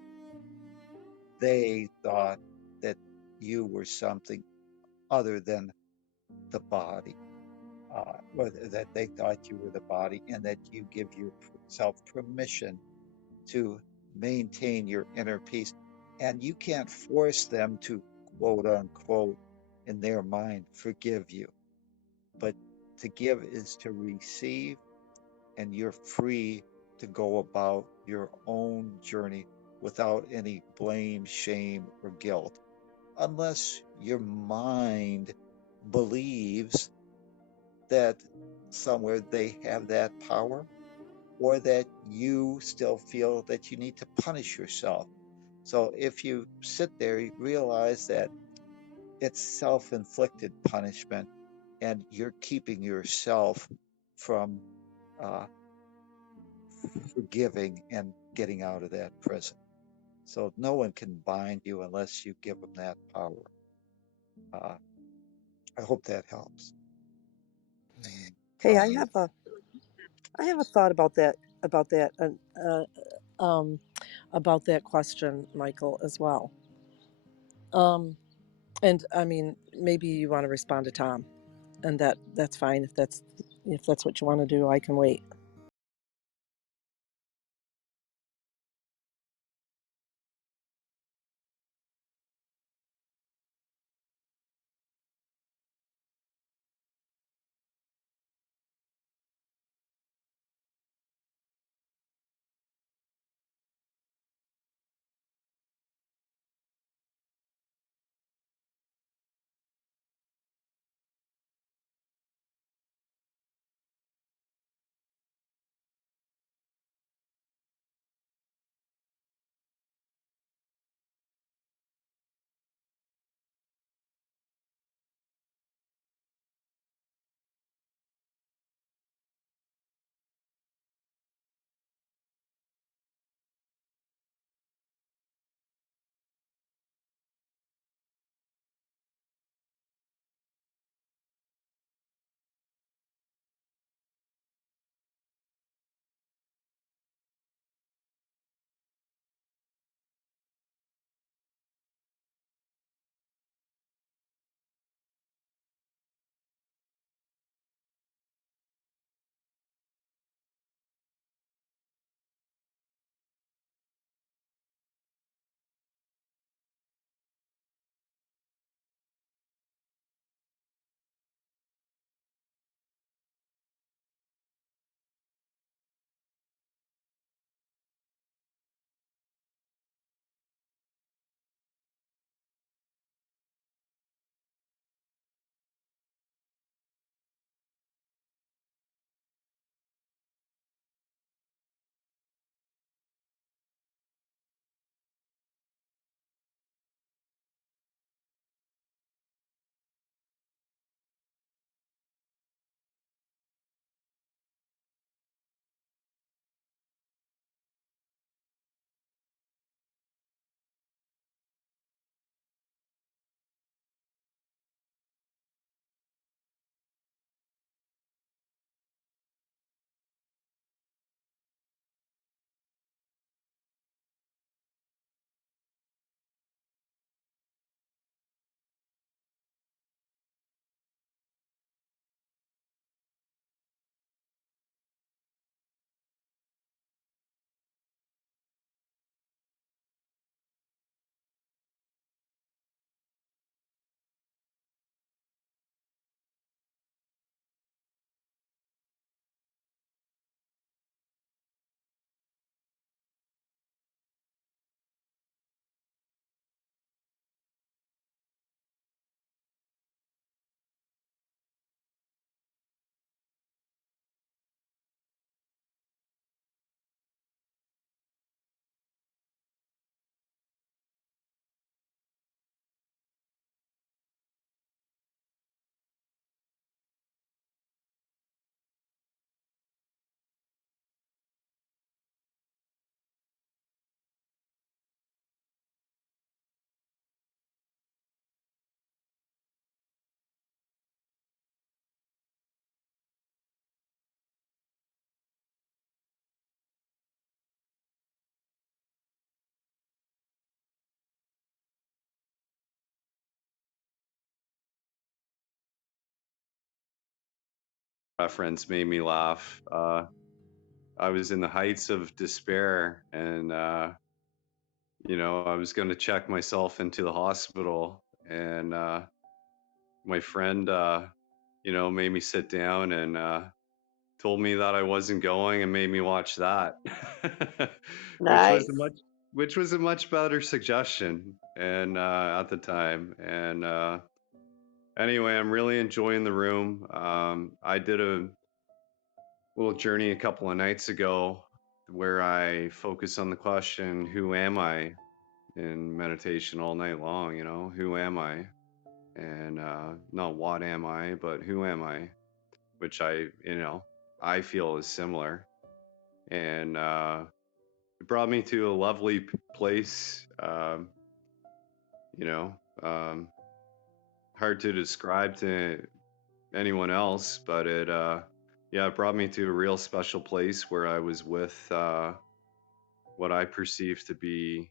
they thought that you were something other than the body, or that they thought you were the body, and that you give yourself permission to maintain your inner peace. And you can't force them to, quote unquote, in their mind, forgive you. But to give is to receive, and you're free to go about your own journey without any blame, shame, or guilt, unless your mind believes that somewhere they have that power, or that you still feel that you need to punish yourself. So if you sit there, you realize that it's self-inflicted punishment, and you're keeping yourself from uh, forgiving and getting out of that prison. So no one can bind you unless you give them that power. Uh, I hope that helps. And Hey, I'll I mute. have a thought about that um, about that question, Michael, as well. And I mean, maybe you want to respond to Tom, and that's fine if that's what you want to do. I can wait. reference made me laugh. I was in the heights of despair, and I was going to check myself into the hospital, and my friend, made me sit down and told me that I wasn't going and made me watch that, which was Nice. a much better suggestion, and at the time, and anyway, I'm really enjoying the room. I did a little journey a couple of nights ago where I focus on the question, who am I, in meditation all night long, who am I? And not what am I, but who am I? Which I feel is similar. And it brought me to a lovely place, you know, um, hard to describe to anyone else, but it brought me to a real special place where I was with what I perceived to be,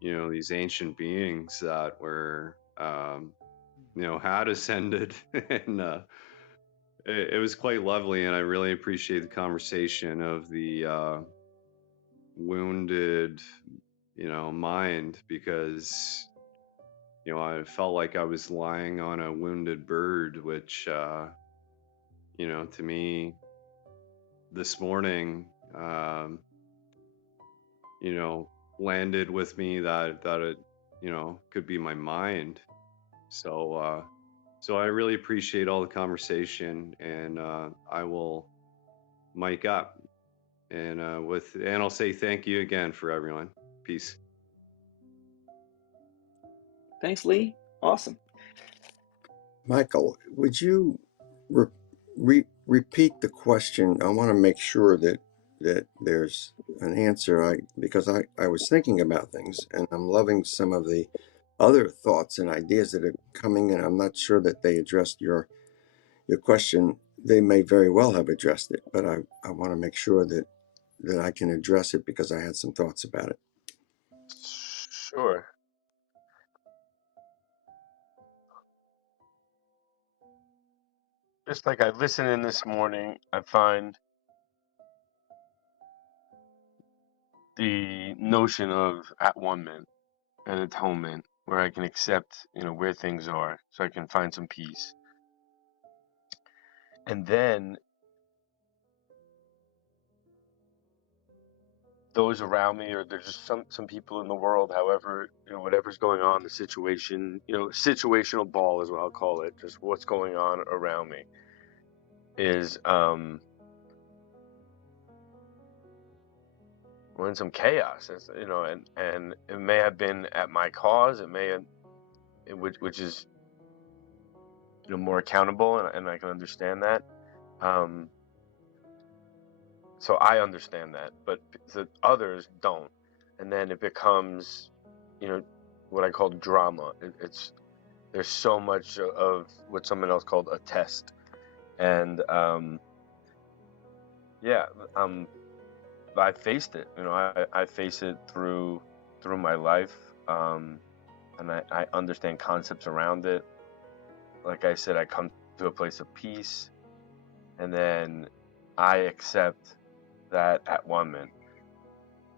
these ancient beings that were, had ascended. And it was quite lovely. And I really appreciate the conversation of the wounded, mind, because, I felt like I was lying on a wounded bird, which, to me this morning, you know, landed with me that it, could be my mind. So I really appreciate all the conversation, and I will mic up, and I'll say thank you again for everyone. Peace. Thanks, Lee. Awesome. Michael, would you repeat the question? I want to make sure that there's an answer. Because I was thinking about things, and I'm loving some of the other thoughts and ideas that are coming, and I'm not sure that they addressed your question. They may very well have addressed it, but I want to make sure that I can address it because I had some thoughts about it. Sure. Just like I listened in this morning, I find the notion of at-one-ment and atonement, where I can accept, where things are, so I can find some peace. And then those around me, or there's just some people in the world, however, whatever's going on, the situation, situational ball is what I'll call it, just what's going on around me is we're in some chaos, and it may have been at my cause, it may have, which is more accountable, and I can understand that. So I understand that, but the others don't, and then it becomes, what I call drama. There's so much of what someone else called a test, and I faced it. I face it through my life, and I understand concepts around it. Like I said, I come to a place of peace, and then I accept that at-one-ment,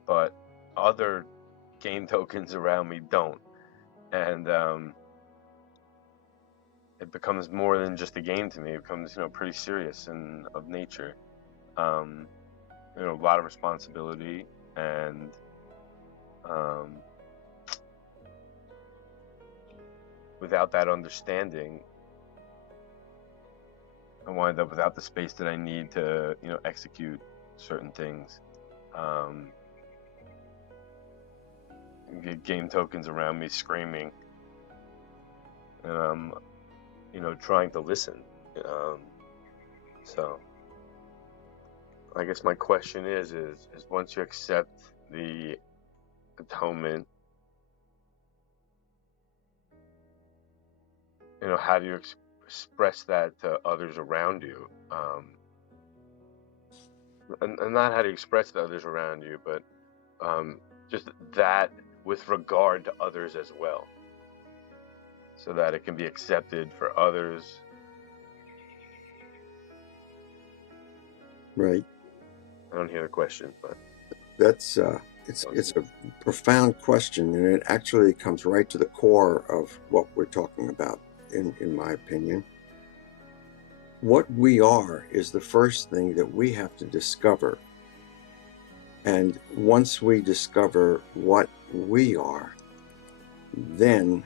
but other game tokens around me don't, and it becomes more than just a game to me. It becomes pretty serious and of nature, a lot of responsibility, and without that understanding, I wind up without the space that I need to execute certain things. Get game tokens around me screaming, and I'm trying to listen. So I guess my question is once you accept the atonement, how do you express that to others around you? And not how to express to others around you, but just that with regard to others as well, so that it can be accepted for others Right. I don't hear the question, but That's it's a profound question, and it actually comes right to the core of what we're talking about, in my opinion. What we are is the first thing that we have to discover. And once we discover what we are, then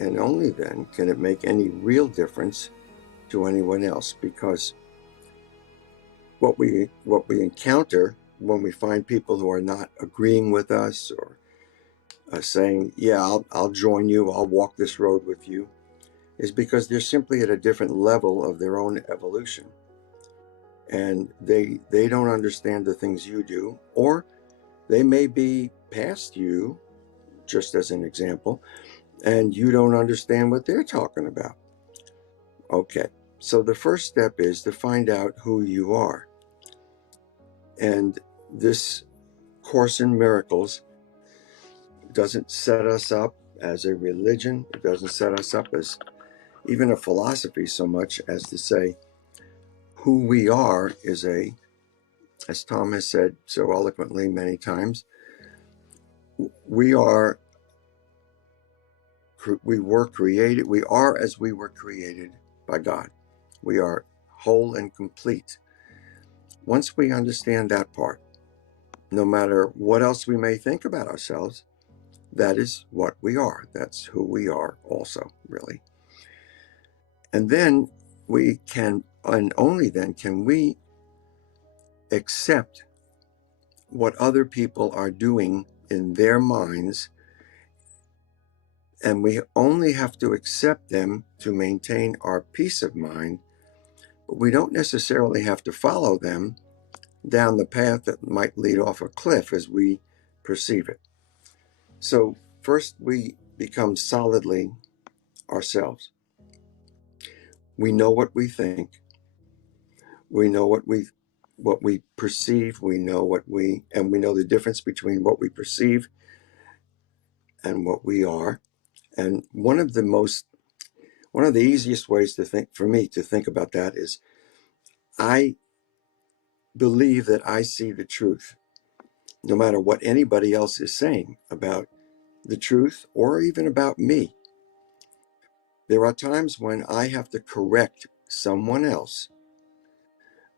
and only then can it make any real difference to anyone else. Because what we encounter when we find people who are not agreeing with us, or saying, yeah, I'll join you, I'll walk this road with you, is because they're simply at a different level of their own evolution. And they don't understand the things you do, or they may be past you, just as an example, and you don't understand what they're talking about. Okay, so the first step is to find out who you are. And this Course in Miracles doesn't set us up as a religion. It doesn't set us up as even a philosophy so much as to say who we are is as Tom has said so eloquently many times, we were created, we are as we were created by God. We are whole and complete. Once we understand that part, no matter what else we may think about ourselves, that is what we are. That's who we are also, really. And then we can, and only then can we accept what other people are doing in their minds. And we only have to accept them to maintain our peace of mind. But we don't necessarily have to follow them down the path that might lead off a cliff as we perceive it. So first we become solidly ourselves. We know what we think. We know what we perceive. We know we know the difference between what we perceive and what we are. And one of the easiest ways to think, for me to think about that, is I believe that I see the truth, no matter what anybody else is saying about the truth or even about me. There are times when I have to correct someone else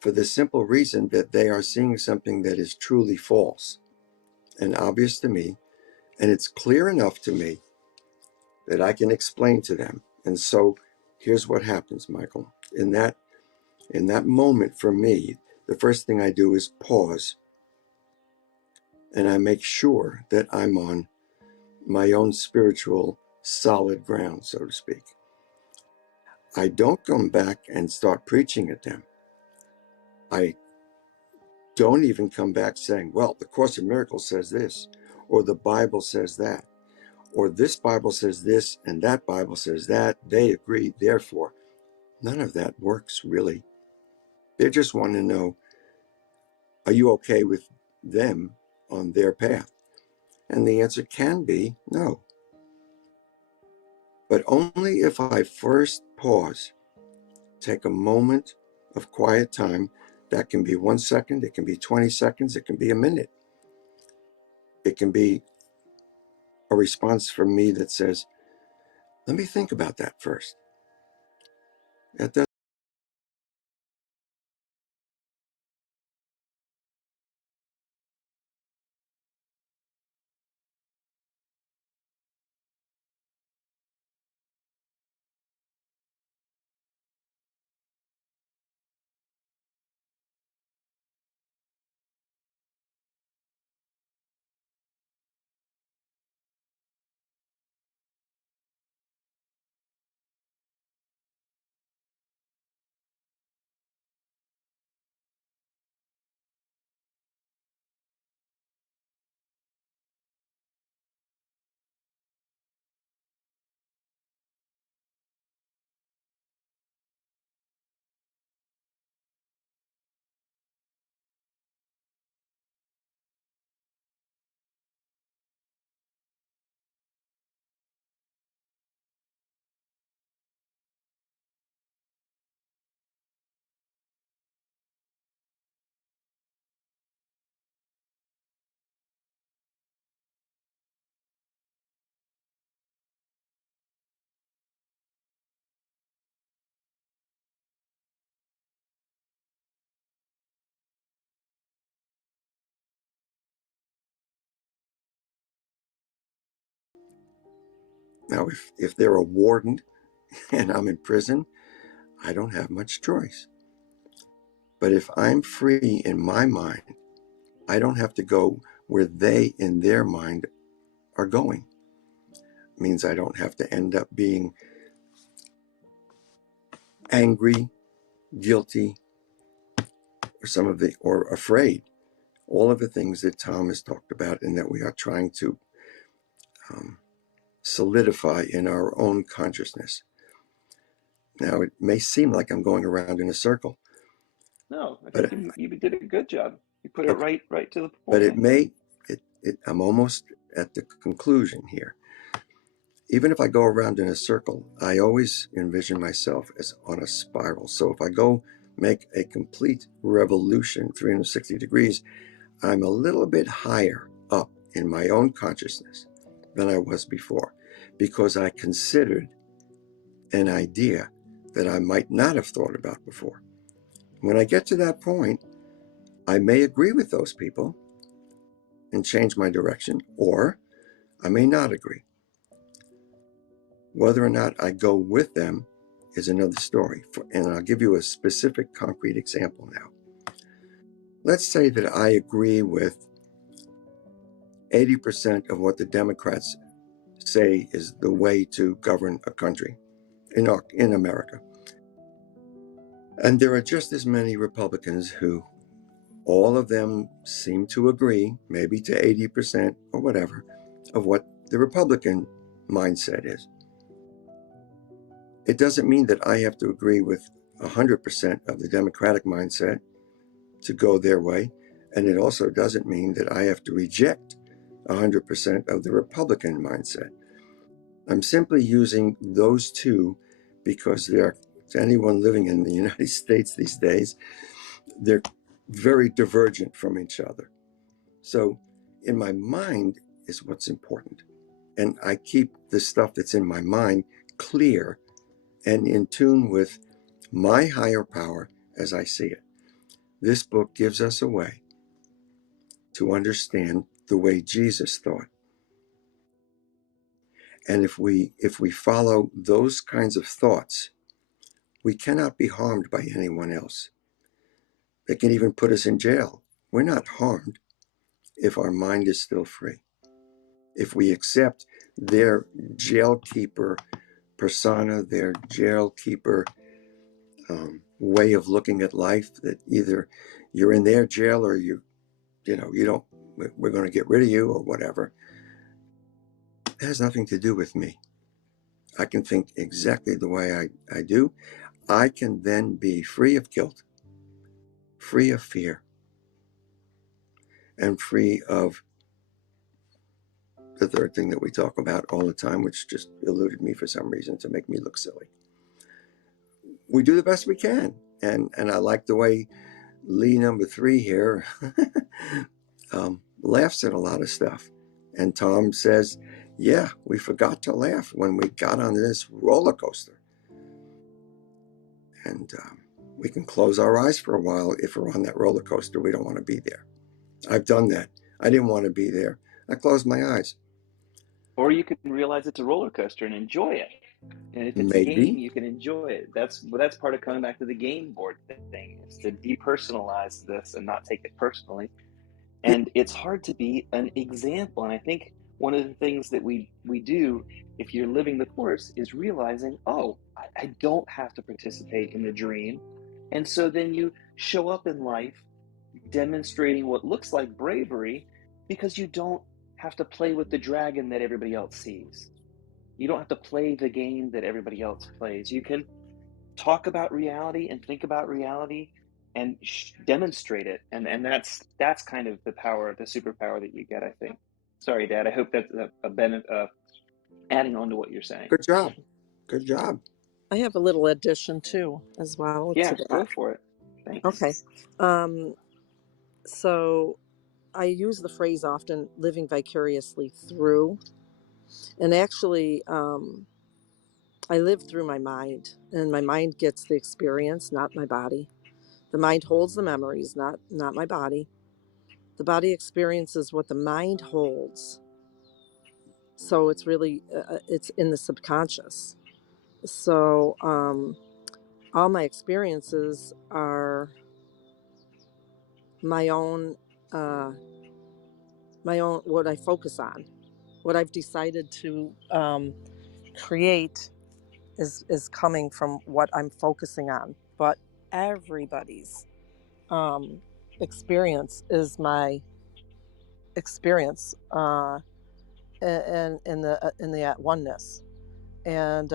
for the simple reason that they are seeing something that is truly false and obvious to me, and it's clear enough to me that I can explain to them. And so here's what happens, Michael. In that moment, for me, the first thing I do is pause, and I make sure that I'm on my own spiritual solid ground, so to speak. I don't come back and start preaching at them. I don't even come back saying, well, the Course in Miracles says this, or the Bible says that, or this Bible says this, and that Bible says that. They agree, therefore. None of that works, really. They just want to know, are you okay with them on their path? And the answer can be no. But only if I first pause, take a moment of quiet time. That can be 1 second, it can be 20 seconds, it can be a minute. It can be a response from me that says, let me think about that first. That doesn't Now, if they're a warden and I'm in prison, I don't have much choice. But if I'm free in my mind, I don't have to go where they in their mind are going. It means I don't have to end up being angry, guilty, or afraid. All of the things that Tom has talked about and that we are trying to solidify in our own consciousness. Now, it may seem like I'm going around in a circle. No, I But think you did a good job. You put it okay, right to the but point, I think. I'm almost at the conclusion here. Even if I go around in a circle, I always envision myself as on a spiral. So if I go make a complete revolution, 360 degrees, I'm a little bit higher up in my own consciousness than I was before, because I considered an idea that I might not have thought about before. When I get to that point, I may agree with those people and change my direction, or I may not agree. Whether or not I go with them is another story. And I'll give you a specific concrete example now. Let's say that I agree with 80% of what the Democrats say is the way to govern a country in America. And there are just as many Republicans who all of them seem to agree, maybe to 80% or whatever, of what the Republican mindset is. It doesn't mean that I have to agree with 100% of the Democratic mindset to go their way. And it also doesn't mean that I have to reject 100% of the Republican mindset. I'm simply using those two because they're, to anyone living in the United States these days, they're very divergent from each other. So in my mind is what's important. And I keep the stuff that's in my mind clear and in tune with my higher power as I see it. This book gives us a way to understand the way Jesus thought. And if we follow those kinds of thoughts, we cannot be harmed by anyone else. They can even put us in jail. We're not harmed if our mind is still free. If we accept their jailkeeper persona, their jailkeeper way of looking at life, that either you're in their jail or you don't, we're going to get rid of you or whatever. It has nothing to do with me. I can think exactly the way I do. I can then be free of guilt, free of fear, and free of the third thing that we talk about all the time, which just eluded me for some reason to make me look silly. We do the best we can. And I like the way Lee number 3 here laughs at a lot of stuff. And Tom says, yeah, we forgot to laugh when we got on this roller coaster. And we can close our eyes for a while if we're on that roller coaster. We don't want to be there. I've done that. I didn't want to be there. I closed my eyes. Or you can realize it's a roller coaster and enjoy it. And if it's a game, Maybe. you can enjoy it. That's part of coming back to the game board thing, is to depersonalize this and not take it personally. And it's hard to be an example. And I think one of the things that we do, if you're living the course, is realizing, oh, I don't have to participate in the dream. And so then you show up in life demonstrating what looks like bravery, because you don't have to play with the dragon that everybody else sees. You don't have to play the game that everybody else plays. You can talk about reality and think about reality and demonstrate it. And that's kind of the power, the superpower that you get, I think. Sorry, Dad. I hope that's adding on to what you're saying. Good job. Good job. I have a little addition too, as well, Yeah, to go that. for it. Thanks. Okay. So I use the phrase often, living vicariously through. And actually, I live through my mind, and my mind gets the experience, not my body. The mind holds the memories, not my body. The body experiences what the mind holds. So it's really it's in the subconscious. So all my experiences are my own uh, what I focus on, what I've decided to create is coming from what I'm focusing on. But everybody's experience is my experience, in the at oneness, and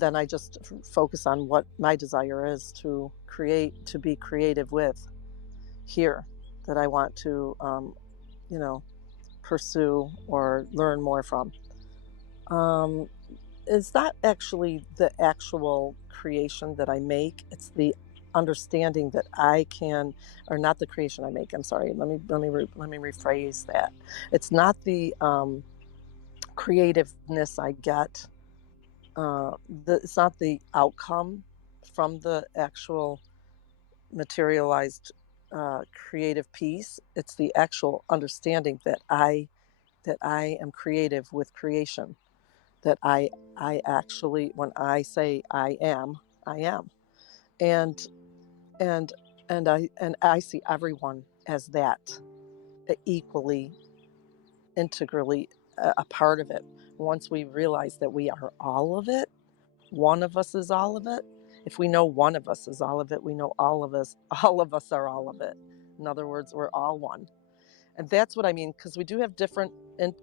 then I just focus on what my desire is to create, to be creative with here, that I want to you know pursue or learn more from. Um, it's not actually the actual creation that I make. It's the understanding that I can, or not the creation I make. I'm sorry. Let me rephrase that. It's not the creativeness I get. It's not the outcome from the actual materialized creative piece. It's the actual understanding that I am creative with creation, that I actually, when I say I am, and and and I see everyone as that, equally, integrally a part of it. Once we realize that we are all of it, one of us is all of it. If we know one of us is all of it, we know all of us. All of us are all of it. In other words, we're all one. And that's what I mean, because we do have different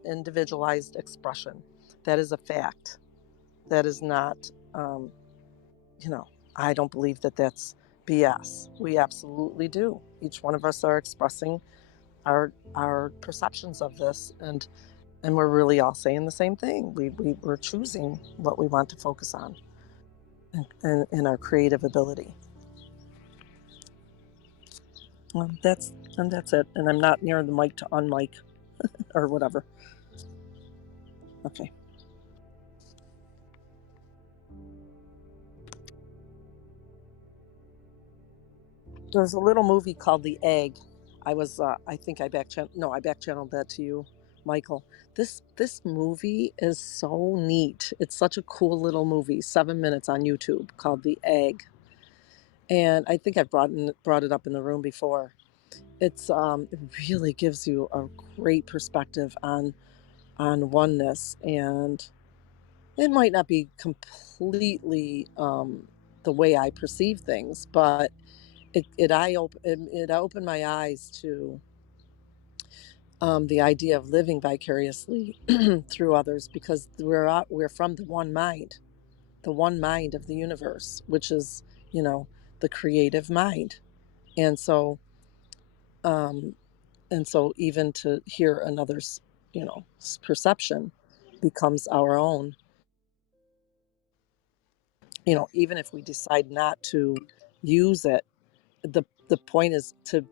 individualized expression. That is a fact. That is not, um, you know, I don't believe that that's BS. We absolutely do. Each one of us are expressing our perceptions of this, and we're really all saying the same thing. We're choosing what we want to focus on, and our creative ability. Well, that's it. And I'm not near the mic to unmic or whatever. Okay. There's a little movie called The Egg. I think I back channeled that to you, Michael. This movie is so neat. It's such a cool little movie. 7 minutes on YouTube, called The Egg, and I think I've brought it up in the room before. It really gives you a great perspective on oneness, and it might not be completely the way I perceive things, but it opened my eyes to the idea of living vicariously through others, because we're from the one mind of the universe, which is, the creative mind. And so um, even to hear another's, perception becomes our own. Even if we decide not to use it, the point is to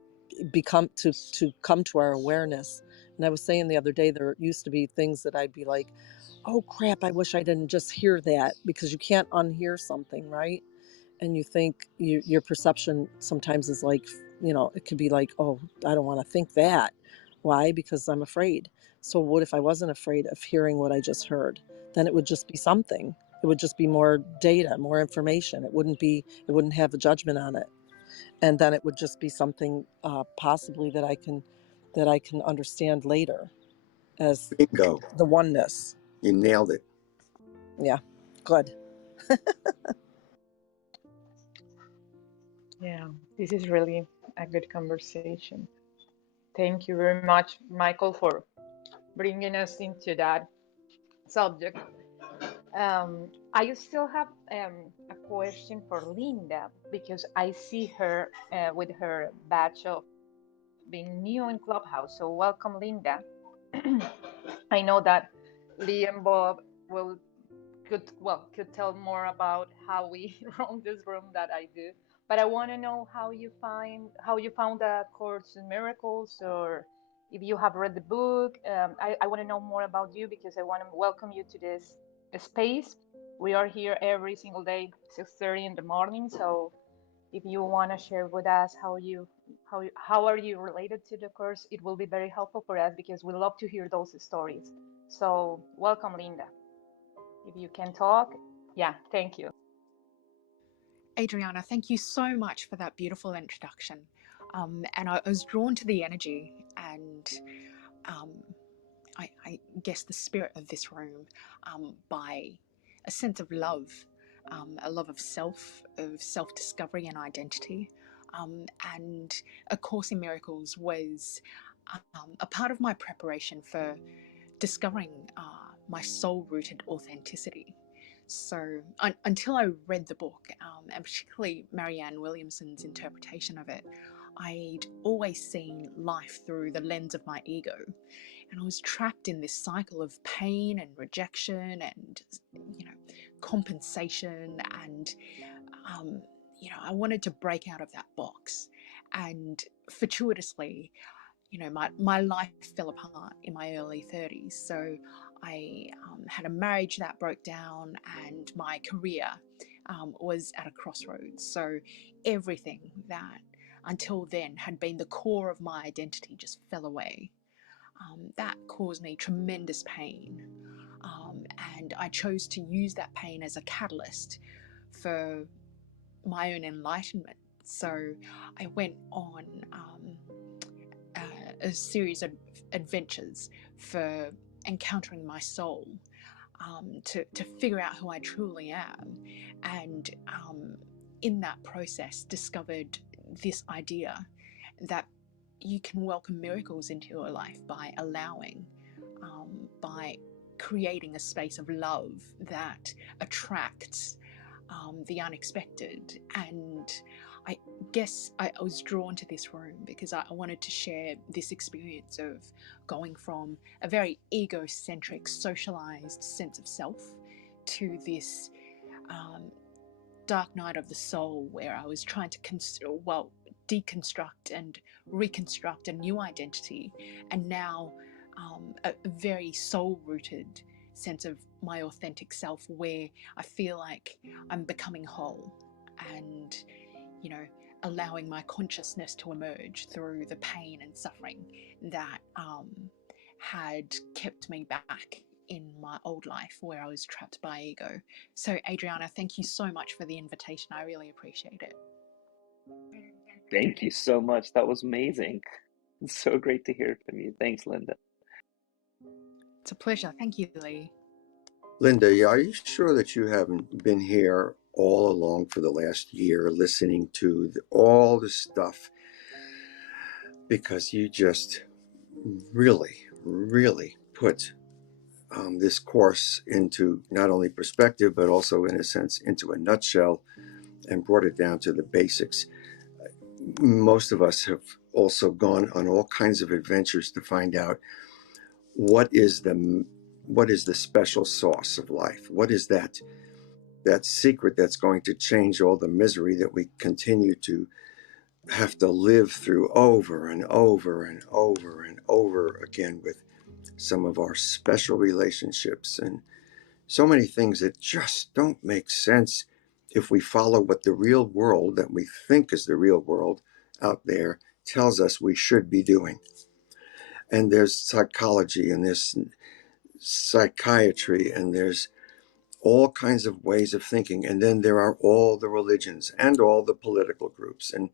come to our awareness. And I was saying the other day, there used to be things that I'd be like, oh crap, I wish I didn't just hear that, because you can't unhear something, right? And you think your perception sometimes is like, it could be like, oh, I don't want to think that. Why? Because I'm afraid. So what if I wasn't afraid of hearing what I just heard? Then it would just be something. It would just be more data, more information. It wouldn't have a judgment on it. And then it would just be something possibly that I can understand later as Bingo. the oneness. You nailed it. Yeah, good. Yeah, this is really a good conversation. Thank you very much, Michael, for bringing us into that subject. I still have a question for Linda, because I see her with her badge of being new in Clubhouse. So welcome, Linda. I know that Lee and Bob could tell more about how we run this room that I do. But I want to know how you found the Course in Miracles, or if you have read the book. I want to know more about you, because I want to welcome you to this space. We are here every single day, 6:30 in the morning. So if you want to share with us how are you related to the course, it will be very helpful for us, because we love to hear those stories. So welcome, Linda. If you can talk, yeah, thank you. Adriana, thank you so much for that beautiful introduction. And I was drawn to the energy and I guess the spirit of this room by a sense of love, a love of self-discovery and identity. And A Course in Miracles was a part of my preparation for discovering my soul-rooted authenticity. So until I read the book, and particularly Marianne Williamson's interpretation of it, I'd always seen life through the lens of my ego. And I was trapped in this cycle of pain and rejection and, compensation. And, I wanted to break out of that box. And fortuitously, my life fell apart in my early 30s. So I had a marriage that broke down and my career was at a crossroads. So everything that until then had been the core of my identity just fell away. That caused me tremendous pain. And I chose to use that pain as a catalyst for my own enlightenment. So I went on a series of adventures for encountering my soul, to figure out who I truly am. And in that process, discovered this idea that you can welcome miracles into your life by allowing, by creating a space of love that attracts the unexpected. And I guess I was drawn to this room because I wanted to share this experience of going from a very egocentric, socialized sense of self to this dark night of the soul where I was trying to deconstruct and reconstruct a new identity, and now a very soul-rooted sense of my authentic self where I feel like I'm becoming whole and, allowing my consciousness to emerge through the pain and suffering that had kept me back in my old life where I was trapped by ego. So Adriana, thank you so much for the invitation. I really appreciate it. Thank you so much. That was amazing. It's so great to hear from you. Thanks, Linda. It's a pleasure. Thank you, Lee. Linda, are you sure that you haven't been here all along for the last year listening to all the stuff? Because you just really, really put this course into not only perspective, but also, in a sense, into a nutshell and brought it down to the basics. Most of us have also gone on all kinds of adventures to find out what is the special sauce of life. What is that secret that's going to change all the misery that we continue to have to live through over and over and over and over again with some of our special relationships and so many things that just don't make sense if we follow what the real world that we think is the real world out there tells us we should be doing. And there's psychology and there's psychiatry and there's all kinds of ways of thinking. And then there are all the religions and all the political groups, and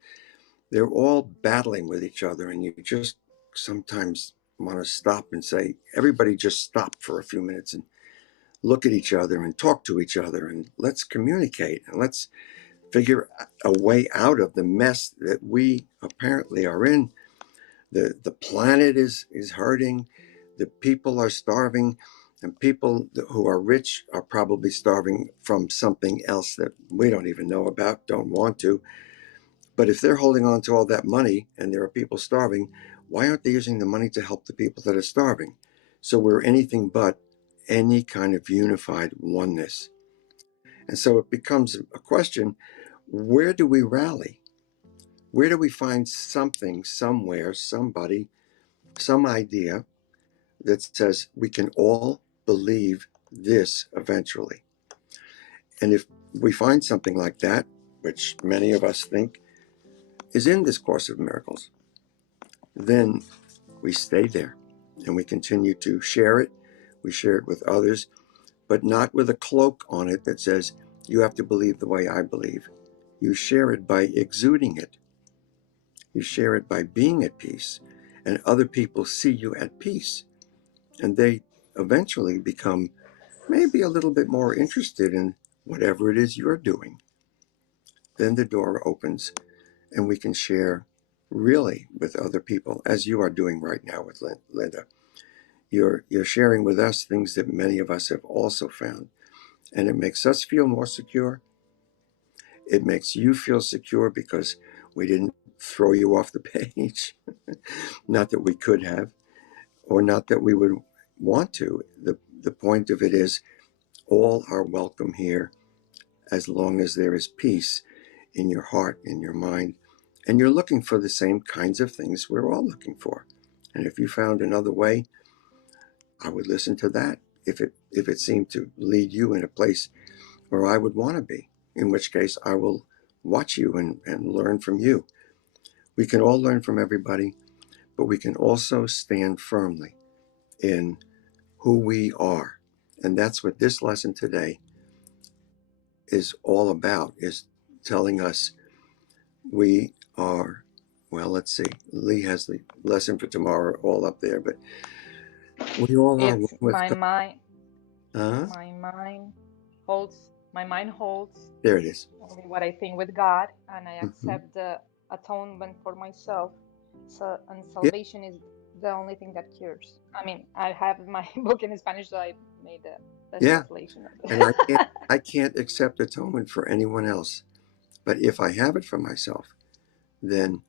they're all battling with each other. And you just sometimes want to stop and say, everybody just stop for a few minutes and look at each other and talk to each other and let's communicate and let's figure a way out of the mess that we apparently are in. The planet is hurting. The people are starving, and people who are rich are probably starving from something else that we don't even know about, don't want to. But if they're holding on to all that money and there are people starving, why aren't they using the money to help the people that are starving? So we're anything but any kind of unified oneness. And so it becomes a question, where do we rally? Where do we find something, somewhere, somebody, some idea that says we can all believe this eventually? And if we find something like that, which many of us think is in this Course of Miracles, then we stay there and we continue to share it. We share it with others, but not with a cloak on it that says, you have to believe the way I believe. You share it by exuding it. You share it by being at peace, and other people see you at peace. And they eventually become maybe a little bit more interested in whatever it is you're doing. Then the door opens and we can share really with other people, as you are doing right now with Linda. You're sharing with us things that many of us have also found. And it makes us feel more secure. It makes you feel secure because we didn't throw you off the page. Not that we could have, or not that we would want to. The point of it is all are welcome here as long as there is peace in your heart, in your mind, and you're looking for the same kinds of things we're all looking for. And if you found another way, I would listen to that if it seemed to lead you in a place where I would want to be, in which case I will watch you and learn from you. We can all learn from everybody, but we can also stand firmly in who we are. And that's what this lesson today is all about, is telling us we are, well, let's see, Lee has the lesson for tomorrow all up there, but we all are one It's with God. my mind holds There it is. only what I think with God, and I Mm-hmm. accept the atonement for myself. So, and Yeah, salvation is the only thing that cures. I mean, I have my book in Spanish, so I made the best yeah. translation of And it. I can't accept atonement for anyone else. But if I have it for myself, then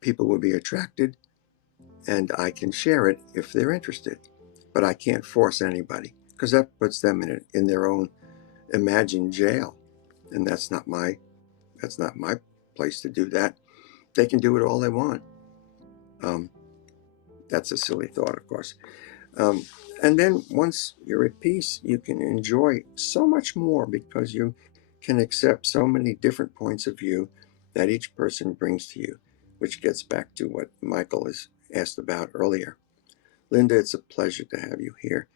people will be attracted and I can share it if they're interested. But I can't force anybody because that puts them in their own imagined jail. And that's not my place to do that. They can do it all they want. That's a silly thought, of course. And then once you're at peace, you can enjoy so much more because you can accept so many different points of view that each person brings to you, which gets back to what Michael has asked about earlier. Linda, it's a pleasure to have you here.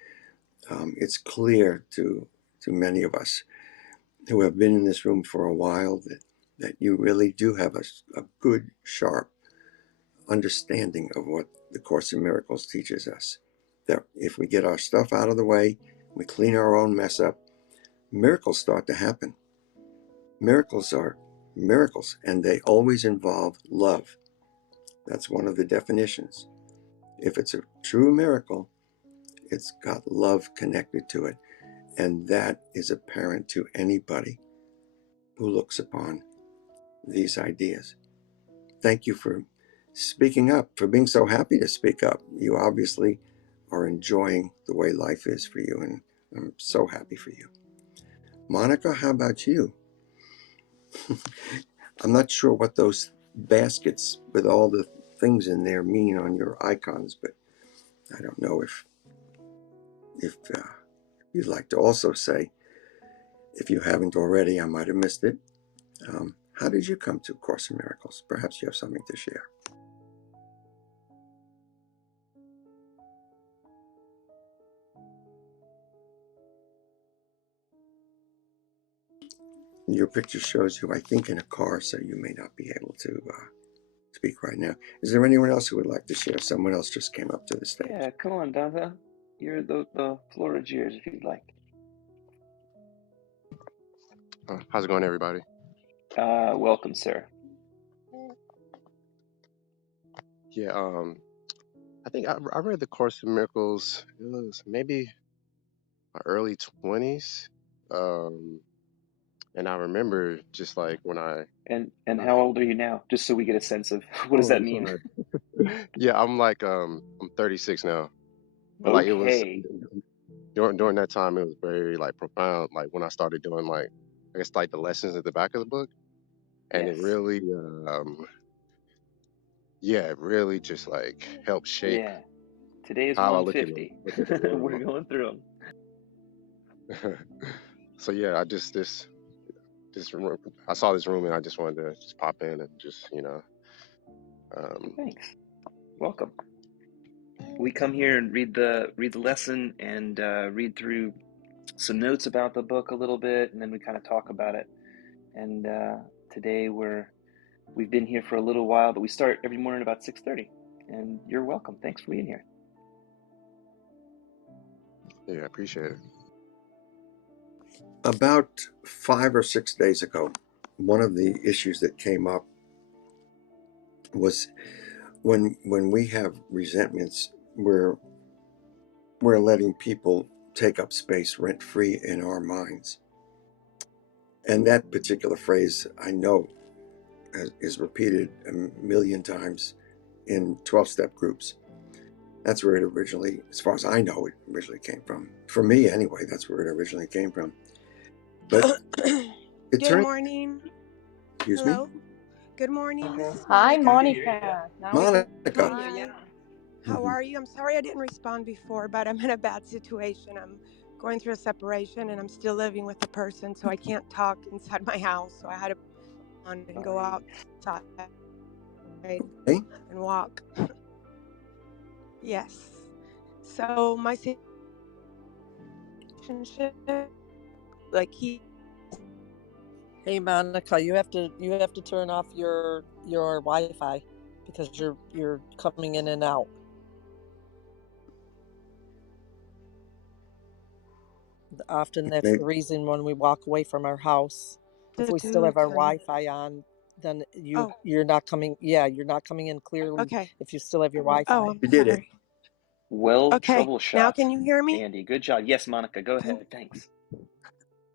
It's clear to many of us who have been in this room for a while that you really do have a good, sharp understanding of what the Course in Miracles teaches us. That if we get our stuff out of the way, we clean our own mess up, miracles start to happen. Miracles are miracles, and they always involve love. That's one of the definitions. If it's a true miracle, it's got love connected to it. And that is apparent to anybody who looks upon these ideas. Thank you for speaking up, for being so happy to speak up. You obviously are enjoying the way life is for you, and I'm so happy for you. Monica, how about you? I'm not sure what those baskets with all the things in there mean on your icons, but I don't know if you'd like to also say, if you haven't already, I might have missed it. How did you come to Course in Miracles? Perhaps you have something to share. Your picture shows you, I think, in a car, so you may not be able to speak right now. Is there anyone else who would like to share? Someone else just came up to the stage. Yeah, come on, Dada. You're the floor is yours if you'd like. How's it going, everybody? Welcome, sir. Yeah, I think I read the Course in Miracles. It was maybe my early 20s, and I remember just like when I And how old are you now? Just so we get a sense of what does oh, that I'm mean? sorry. Yeah, I'm 36 now, but like it was Okay. during that time it was very like profound. Like when I started doing like I guess like the lessons at the back of the book, and it Yes. really yeah, it really just like helped shape Yeah. Today is how I 150. look at the world. We're going through them. So yeah, I just I saw this room and I just wanted to just pop in and just Thanks. Welcome. we come here and read the lesson and read through some notes about the book a little bit, and then we kind of talk about it. And today we've been here for a little while, but we start every morning about 6:30. And you're welcome. Thanks for being here. Yeah, I appreciate it. About 5 or 6 days ago, one of the issues that came up was when we have resentments, we're letting people take up space rent free in our minds. And that particular phrase, I know, is repeated a million times in 12-step groups. That's where it originally, as far as I know, it originally came from. For me, anyway, that's where it originally came from. But it Good turned. morning. Excuse Hello. Good morning. This is Hi, Monica. Monica. Now we can hear Monica. you. Yeah. How are you? I'm sorry I didn't respond before, but I'm in a bad situation. I'm going through a separation and I'm still living with the person, so I can't talk inside my house. So I had to on and go outside Hey? and walk. Yes. So my relationship, like he. Hey Monica, you have to turn off your Wi-Fi because you're coming in and out. Often that's the reason when we walk away from our house, if we still have our Wi-Fi on, then you're not coming. Yeah, you're not coming in clearly. Okay. If you still have your Wi-Fi. Oh, I'm You did sorry. it. Well, Okay. troubleshot. Now can you hear me? Andy, good job. Yes, Monica, go ahead. Thanks.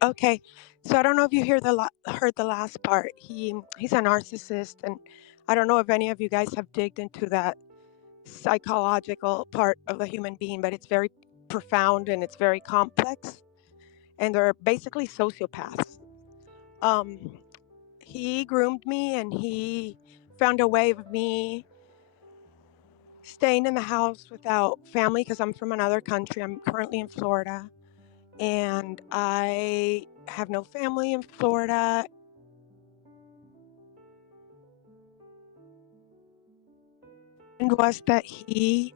Okay, so I don't know if you heard the last part. He's a narcissist, and I don't know if any of you guys have digged into that psychological part of the human being, but it's very profound and it's very complex, and they're basically sociopaths. He groomed me, and he found a way of me staying in the house without family because I'm from another country. I'm currently in Florida, and I have no family in Florida. Was that he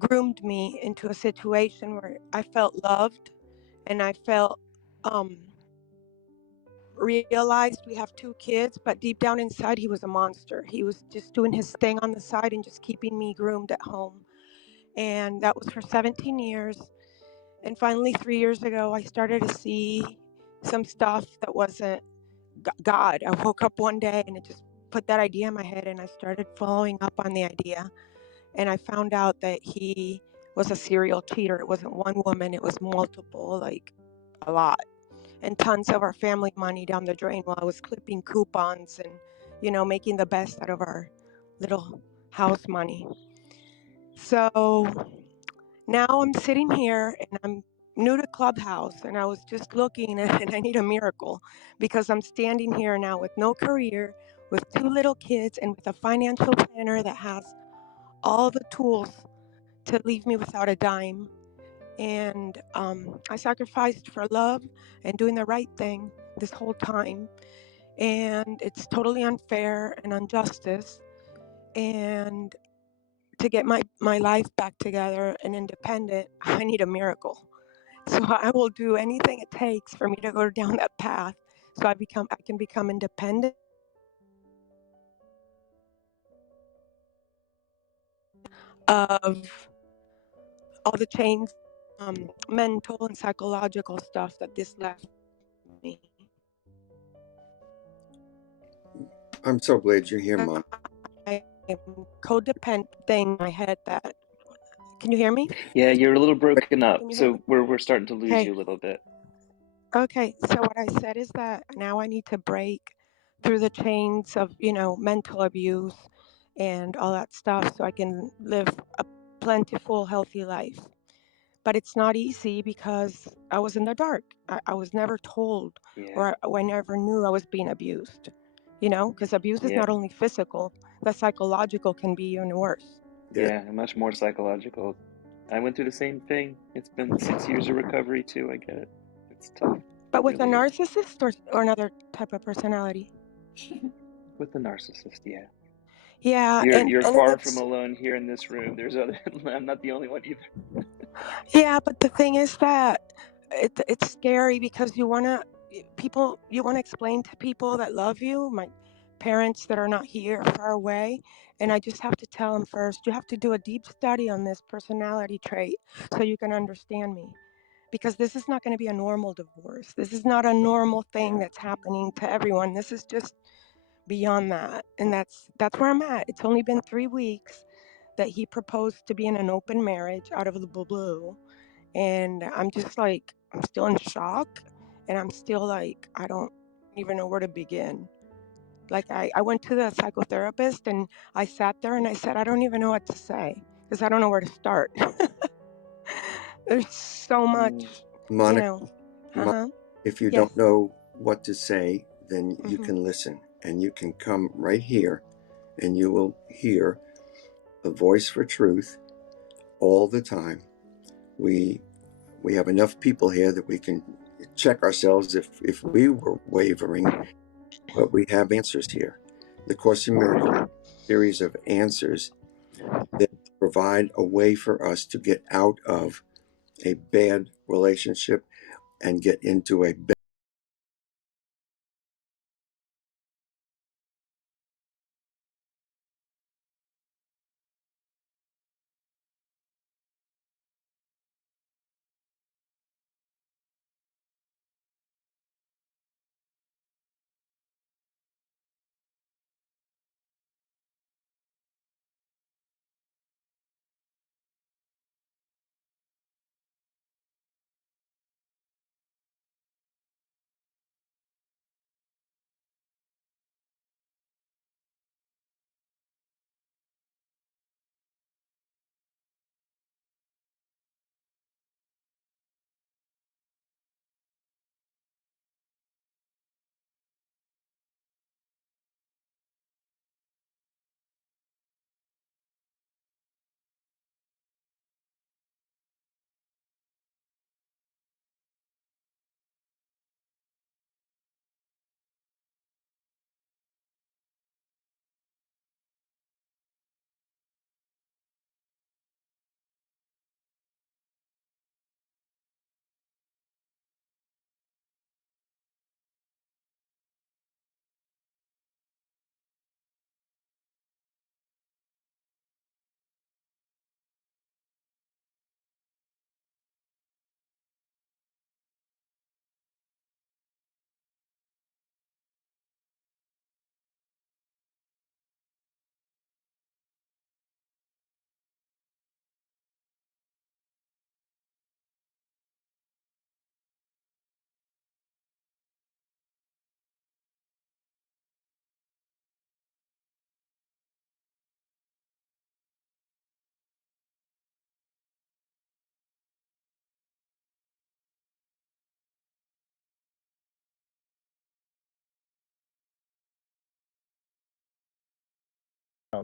groomed me into a situation where I felt loved and I felt realized we have 2 kids, but deep down inside he was a monster. He was just doing his thing on the side and just keeping me groomed at home. And that was for 17 years. And finally 3 years ago I started to see some stuff that wasn't God. I woke up one day and it just put that idea in my head, and I started following up on the idea. And I found out that he was a serial cheater. It wasn't one woman, it was multiple, like a lot. And tons of our family money down the drain while I was clipping coupons and, making the best out of our little house money. So now I'm sitting here and I'm new to Clubhouse, and I was just looking and I need a miracle because I'm standing here now with no career, with 2 little kids, and with a financial planner that has all the tools to leave me without a dime. And I sacrificed for love and doing the right thing this whole time. And it's totally unfair and injustice. And to get my life back together and independent, I need a miracle. So I will do anything it takes for me to go down that path so I can become independent of all the chains, mental and psychological stuff that this left me. I'm so glad you're here, Mom. Codependent thing in my head that. Can you hear me? Yeah, you're a little broken up, Can you hear so me? we're starting to lose Okay. you a little bit. Okay, so what I said is that now I need to break through the chains of, mental abuse and all that stuff so I can live a plentiful, healthy life. But it's not easy because I was in the dark. I was never told, or I never knew I was being abused, because abuse is not only physical, the psychological can be even worse. Yeah, much more psychological. I went through the same thing. It's been 6 years of recovery too. I get it. It's tough. But with a narcissist or another type of personality? With the narcissist, yeah. Yeah, You're and far from it's alone here in this room. There's other. I'm not the only one either. yeah, but the thing is that it's scary because you want to explain to people that love you, my parents that are not here, far away, and I just have to tell them first, you have to do a deep study on this personality trait so you can understand me. Because this is not going to be a normal divorce. This is not a normal thing that's happening to everyone. This is just beyond that. And that's where I'm at. It's only been 3 weeks that he proposed to be in an open marriage out of the blue. And I'm just like, I'm still in shock. And I'm still like, I don't even know where to begin. Like, I went to the psychotherapist and I sat there and I said, I don't even know what to say because I don't know where to start. There's so much, you Monica, know. Uh Mon- huh. if you Yes. don't know what to say, then you Hmm. can listen and you can come right here and you will hear a voice for truth all the time. We we have enough people here that we can check ourselves if we were wavering, but we have answers here. The Course in Miracles series of answers that provide a way for us to get out of a bad relationship and get into a better.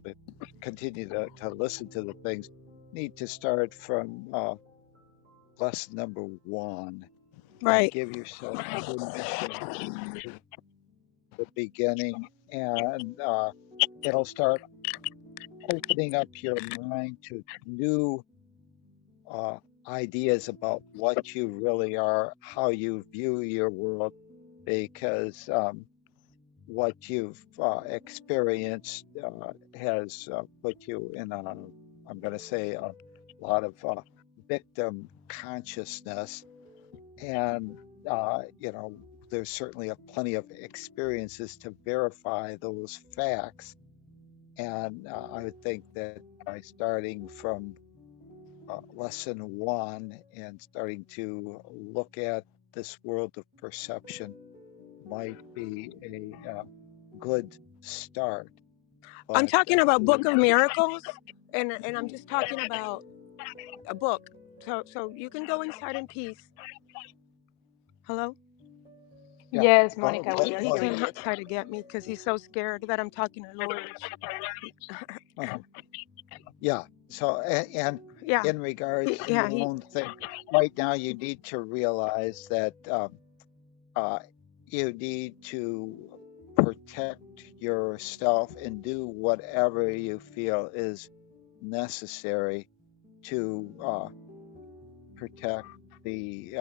That continue to listen to the things need to start from lesson number one and Right. give yourself permission to the beginning, and it'll start opening up your mind to new uh, ideas about what you really are, how you view your world, because what you've experienced has put you in a, I'm going to say, a lot of victim consciousness. And, you know, there's certainly plenty of experiences to verify those facts. And I would think that by starting from lesson one and starting to look at this world of perception might be a good start. I'm But talking about Book to, of Miracles, and I'm just talking about a book. So you can go inside in peace. Hello? yeah, Yes, go, Monica, go, we are He go hearing ahead. came you. outside to get me because he's so scared that I'm talking to lawyers. Uh-huh. Yeah. So, and Yeah. in regards to Yeah. your own thing, right now you need to realize that uh, you need to protect yourself and do whatever you feel is necessary to protect the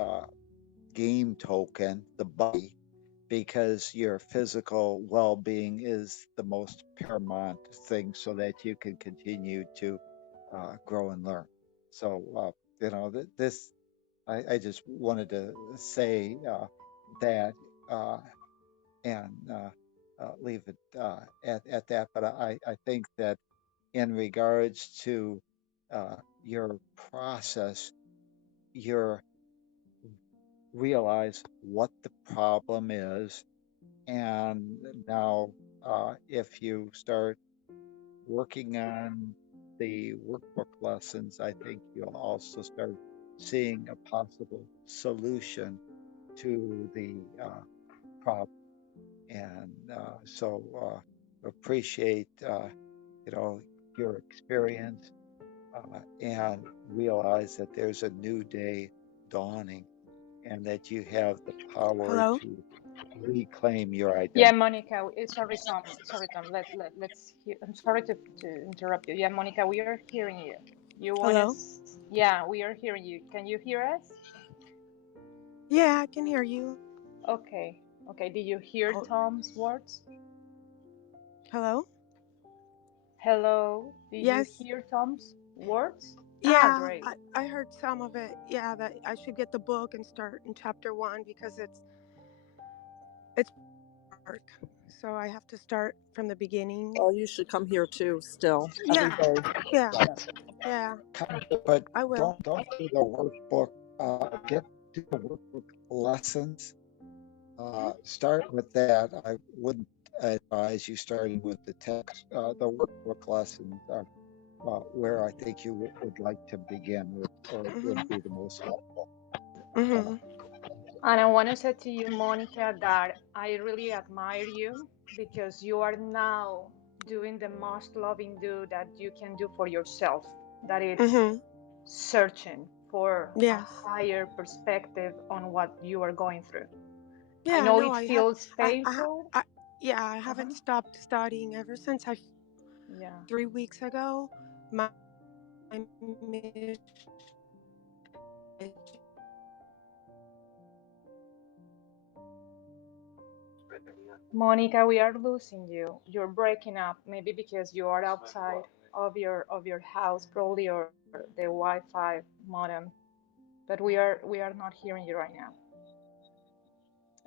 game token, the body, because your physical well-being is the most paramount thing so that you can continue to grow and learn. So, this, I just wanted to say that and leave it at that. But I think that in regards to your process, you're realize what the problem is. And now, if you start working on the workbook lessons, I think you'll also start seeing a possible solution to the problem. And so appreciate, your experience and realize that there's a new day dawning and that you have the power Hello? to reclaim your Yeah, identity. Monica, sorry, Tom. Sorry, Tom. Let's hear. I'm sorry to interrupt you. Yeah, Monica, we are hearing you. You want Hello? us? Yeah, we are hearing you. Can you hear us? Yeah, I can hear you. Okay. Okay. Did you hear Oh, Tom's words? hello? Hello. Did you Yes. hear Tom's words? Ah, Yeah, great. I heard some of it. Yeah, that I should get the book and start in chapter 1 because it's work. So I have to start from the beginning. Well, you should come here too, still, every Yeah, day. yeah, Right. yeah, But I will. don't do the workbook. Do the workbook lessons. Start with that. I wouldn't advise you starting with the text. The workbook lessons are where I think you would like to begin, or would be the most helpful. Mm-hmm. And I want to say to you, Monica, that I really admire you because you are now doing the most loving do that you can do for yourself. That it's Mm-hmm. searching for a Yes. higher perspective on what you are going through. I Yeah, know no, it feels I, painful. yeah, I haven't Uh-huh. stopped studying ever since Yeah. 3 weeks ago. My mission Monica, we are losing you. You're breaking up, maybe because you are outside of your house, probably, or the Wi-Fi modem. But we are not hearing you right now.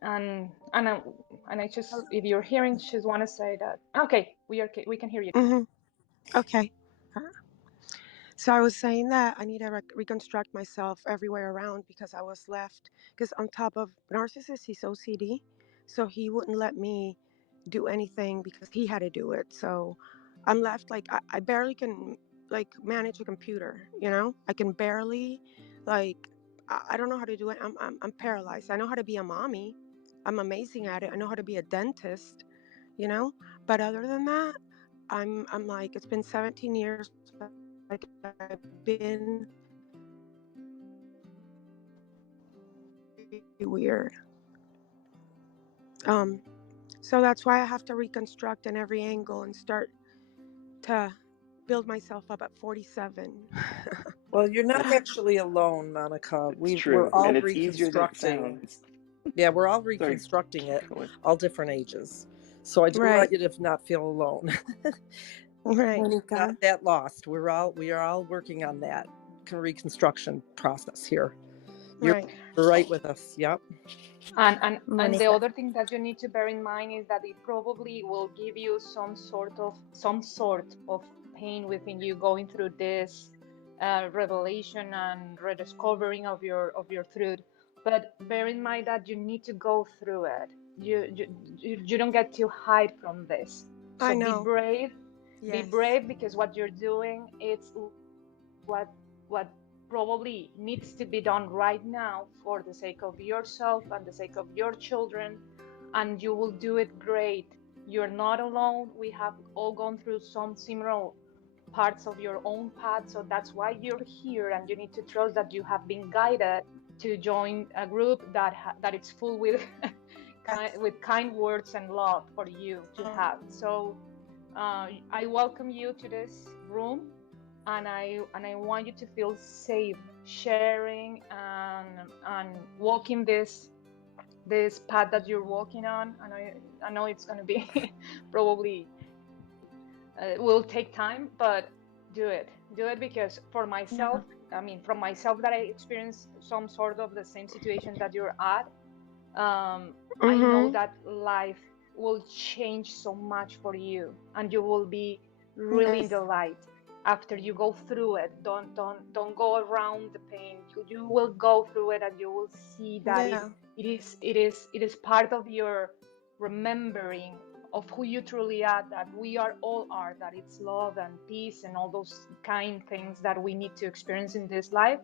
And I just, if you're hearing, just want to say that okay, we can hear you now. Mm-hmm. Okay. So I was saying that I need to reconstruct myself everywhere around because I was left. Because on top of narcissist, he's OCD, so he wouldn't let me do anything because he had to do it. So I'm left like I barely can like manage a computer. I can barely like I don't know how to do it. I'm paralyzed. I know how to be a mommy. I'm amazing at it. I know how to be a dentist. But other than that, I'm like it's been 17 years. Like I've been weird. So that's why I have to reconstruct in every angle and start to build myself up at 47. Well, you're not It's actually alone, Monica. it's We're true, all and it's easier than it reconstructing. sounds. Yeah, we're all Sorry, reconstructing it, go ahead. all different ages. So I do Right, want you to not feel alone. right. Not that lost. We are all working on that reconstruction process here. You're Right. right with us. Yep. And the Monica. other thing that you need to bear in mind is that it probably will give you some sort of pain within you going through this revelation and rediscovering of your truth. But bear in mind that you need to go through it. You don't get to hide from this. So I be know. brave. Be Yes. brave because what you're doing, it's what probably needs to be done right now for the sake of yourself and the sake of your children, and you will do it great. You're not alone. We have all gone through some similar parts of your own path, so that's why you're here, and you need to trust that you have been guided to join a group that it's full with with kind words and love for you to have. So I welcome you to this room, and I want you to feel safe sharing and walking this path that you're walking on. And I know it's going to be probably will take time, but do it because for myself, I mean, from myself, that I experienced some sort of the same situation that you're at. I know that life will change so much for you, and you will be really in Yes. the light after you go through it. Don't go around the pain. You will go through it, and you will see that Yeah. it is part of your remembering of who you truly are, that we are all are, that it's love and peace and all those kind things that we need to experience in this life,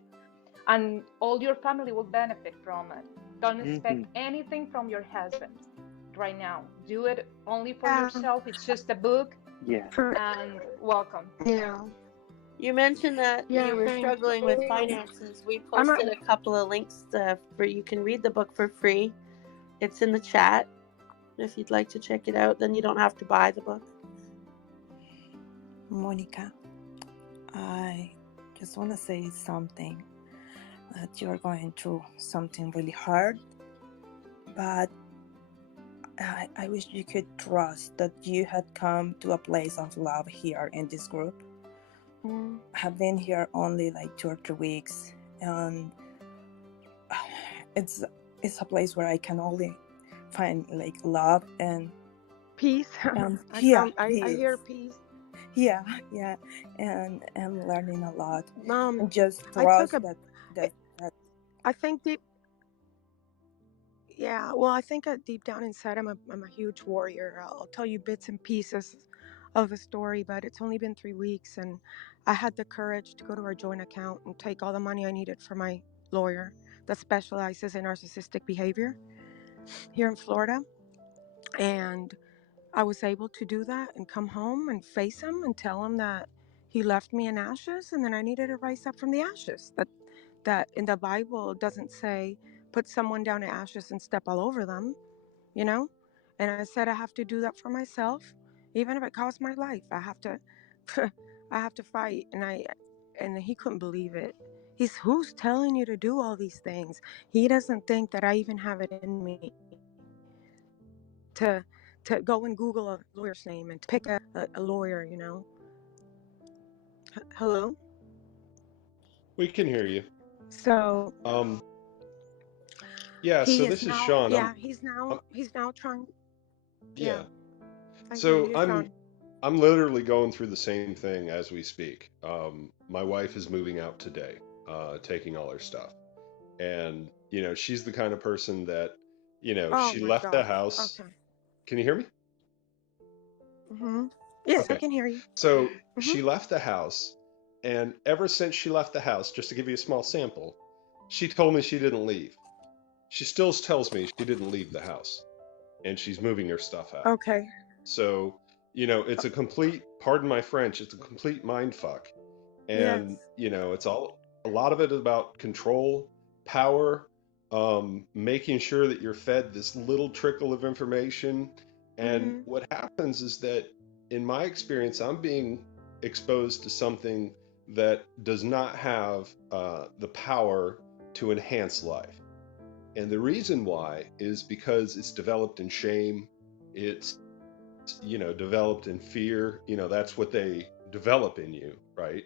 and all your family will benefit from it. Don't expect anything from your husband right now. Do it only for Yeah. yourself. It's just a book, Yeah. and welcome. Yeah. You mentioned that Yeah. you were Thanks. struggling with finances. We I'm not. posted a couple of links for you can read the book for free. It's in the chat if you'd like to check it out. Then you don't have to buy the book. Monica, I just want to say something, that you're going through something really hard, but I wish you could trust that you had come to a place of love here in this group. I have been here only like 2 or 3 weeks, and it's a place where I can only find like love and Peace. I hear peace. Yeah, and I'm learning a lot. And just I took trust that I think deep. Yeah, well, I think deep down inside, I'm a huge warrior. I'll tell you bits and pieces of a story, but it's only been 3 weeks, and I had the courage to go to our joint account and take all the money I needed for my lawyer that specializes in narcissistic behavior here in Florida, and I was able to do that and come home and face him and tell him that he left me in ashes, and then I needed to rise up from the ashes. That in the Bible doesn't say put someone down in ashes and step all over them, you know? And I said I have to do that for myself, even if it costs my life. I have to I have to fight. And he couldn't believe it. Who's telling you to do all these things? He doesn't think that I even have it in me to go and Google a lawyer's name and to pick a lawyer, you know. Hello? We can hear you. So Yeah, he so is this is now, Sean. yeah, he's now trying. Yeah. I hear So you, Sean. I'm literally going through the same thing as we speak. My wife is moving out today, taking all her stuff. And, you know, she's the kind of person that, you know, Oh she my left the gosh. house. Okay. Can you hear me? Yes, I Okay. can hear you. So she left the house, and ever since she left the house, just to give you a small sample, she told me she didn't leave. She still tells me she didn't leave the house, and she's moving her stuff out. Okay. So, you know, it's a complete, pardon my French, it's a complete mind fuck. And, Yes. you know, a lot of it is about control, power, making sure that you're fed this little trickle of information. And what happens is that, in my experience, I'm being exposed to something that does not have the power to enhance life. And the reason why is because it's developed in shame. It's, you know, developed in fear. You know, that's what they develop in you, right?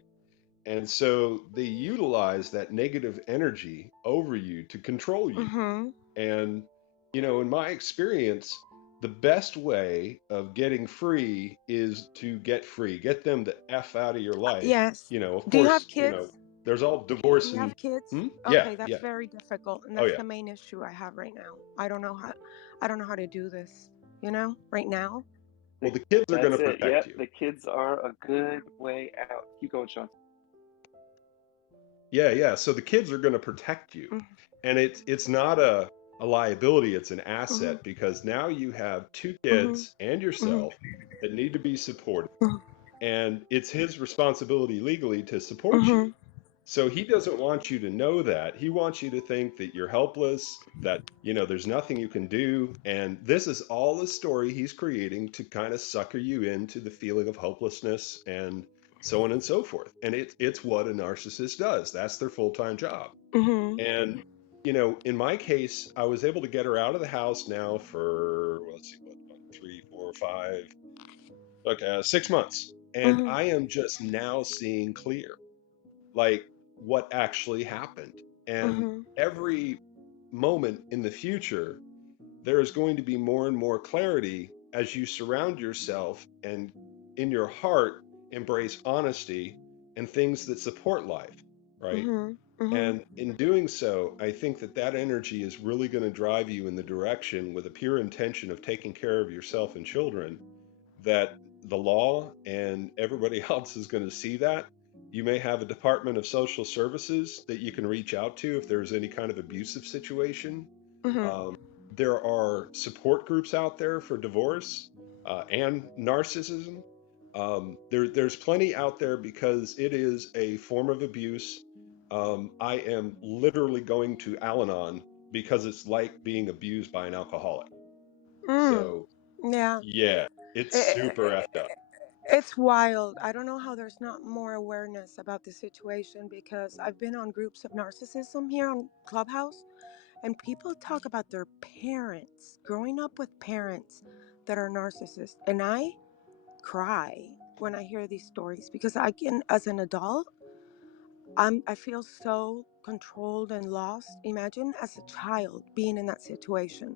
And so they utilize that negative energy over you to control you. And, you know, in my experience, the best way of getting free is to get free, get them the F out of your life. Yes. You know, of Do you have course, you kids? know, there's all divorce Do you and, have kids? yeah, Okay, that's yeah. very difficult, and Oh, that's yeah. the main issue I have right now. I don't know how to do this, you know, right now. Well, the kids are going to That's it. protect Yep, you. the kids are a good way out. Keep going, Sean. Yeah. So the kids are going to protect you. And it's not a liability, it's an asset, because now you have 2 kids and yourself that need to be supported. And it's his responsibility legally to support you. So he doesn't want you to know that. He wants you to think that you're helpless, that, there's nothing you can do. And this is all a story he's creating to kind of sucker you into the feeling of hopelessness and so on and so forth. And it's what a narcissist does. That's their full-time job. Mhm. And, in my case, I was able to get her out of the house now for, let's see, what, 3, 4, 5, okay, 6 months. And Mhm. I am just now seeing clear, like, what actually happened. And Mhm. every moment in the future, there is going to be more and more clarity as you surround yourself and in your heart embrace honesty and things that support life, right? Mhm. Mhm. And in doing so, I think that that energy is really going to drive you in the direction with a pure intention of taking care of yourself and children, that the law and everybody else is going to see that. You may have a Department of Social Services that you can reach out to if there's any kind of abusive situation. Mhm. Um, there are support groups out there for divorce and narcissism. There's plenty out there because it is a form of abuse. I am literally going to Al Anon because it's like being abused by an alcoholic. Mm. So, Yeah. yeah, it's I- super effed up. It's wild. I don't know how there's not more awareness about the situation because I've been on groups of narcissism here on Clubhouse, and people talk about their parents, growing up with parents that are narcissists. And I cry when I hear these stories because as an adult, I feel so controlled and lost. Imagine as a child being in that situation,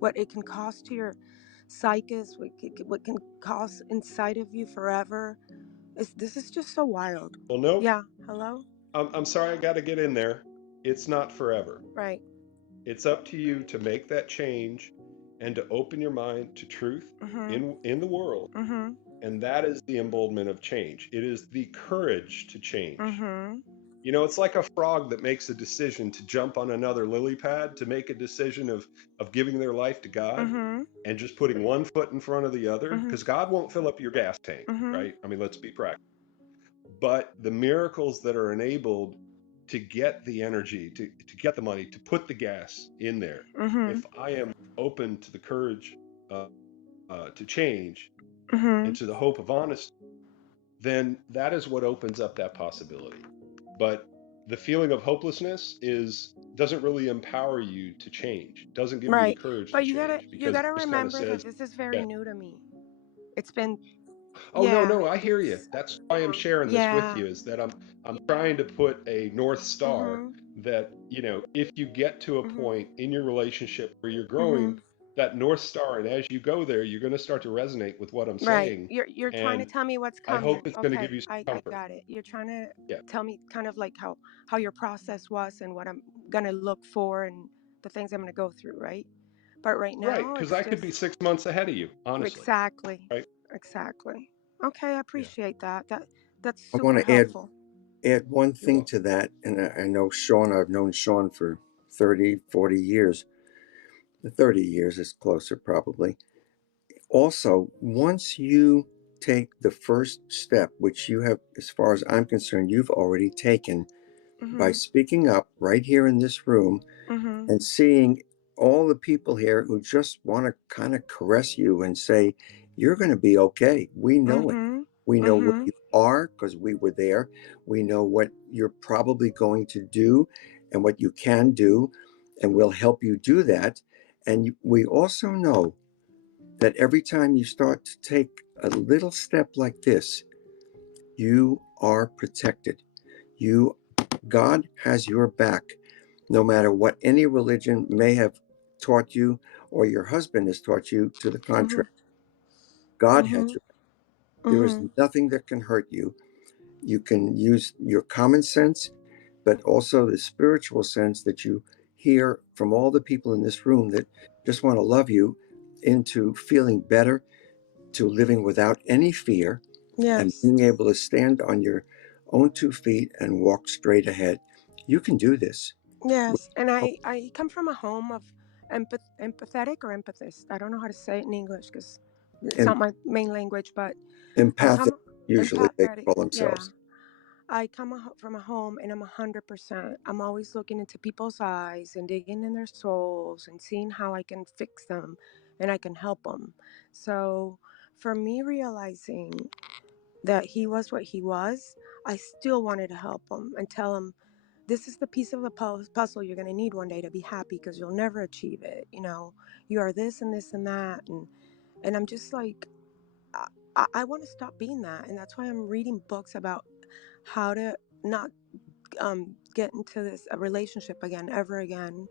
what it can cause to your psyche, what can cause inside of you forever. This is just so wild. Well, no, Yeah. Hello. I'm sorry, I got to get in there. It's not forever. Right. It's up to you to make that change and to open your mind to truth Mhm. in the world. Mhm. And that is the emboldenment of change. It is the courage to change. Mhm. It's like a frog that makes a decision to jump on another lily pad, to make a decision of giving their life to God Mhm. and just putting one foot in front of the other, Mhm. because God won't fill up your gas tank, Mhm. right? I mean, let's be practical. But the miracles that are enabled to get the energy, to get the money, to put the gas in there, Mhm. if I am open to the courage to change and Mhm. to the hope of honesty, then that is what opens up that possibility. But the feeling of hopelessness is doesn't really empower you to change, doesn't give you the Right. courage to But change, you because it gotta just kind of remember that says, this is very yeah. new to me. It's been Oh, no, yeah. no, I hear you. It's That's why I'm sharing this with yeah. you, is that I'm trying to put a North Star Mhm. that, if you get to a Mhm. point in your relationship where you're growing, Mhm. that North Star, and as you go there, you're going to start to resonate with what I'm Right. saying. You're trying to And tell me what's I coming. hope it's going to give Okay, you some I comfort. got it. You're trying to Yeah. tell me kind of like how your process was and what I'm gonna look for and the things I'm gonna go through, right? But right Right. now Because it's I could just be 6 months ahead of you, honestly. exactly. Right. Exactly. Okay, I Yeah. appreciate that. That's I super want to helpful. add one You're thing welcome. to that. And I know Sean, I've known Sean for 30, 40 years. 30 years is closer, probably. Also, once you take the first step, which you have, as far as I'm concerned, you've already taken by Mhm. speaking up right here in this room Mhm. and seeing all the people here who just want to kind of caress you and say, you're going to be okay. We know it. Mhm. We know where Mhm. you are because we were there. We know what you're probably going to do and what you can do, and we'll help you do that. And we also know that every time you start to take a little step like this, you are protected. You, God has your back, no matter what any religion may have taught you or your husband has taught you to the Mhm. contrary. God has Mhm. your back. There is Mhm. nothing that can hurt you. You can use your common sense, but also the spiritual sense that you hear from all the people in this room that just want to love you into feeling better, to living without any fear, and Yes. being able to stand on your own 2 feet and walk straight ahead. You can do this. Yes. And I come from a home of empathetic or empathist. I don't know how to say it in English because it's And not my main language, but I empathic, come usually they empathetic. call Yeah. themselves. I come from a home and I'm 100%. I'm always looking into people's eyes and digging in their souls and seeing how I can fix them and I can help them. So for me realizing that he was what he was, I still wanted to help him and tell him, this is the piece of the puzzle you're going to need one day to be happy, because you'll never achieve it. You know, you are this and this and that. And I'm just like, I want to stop being that. And that's why I'm reading books about how to not get into this a relationship again, ever again,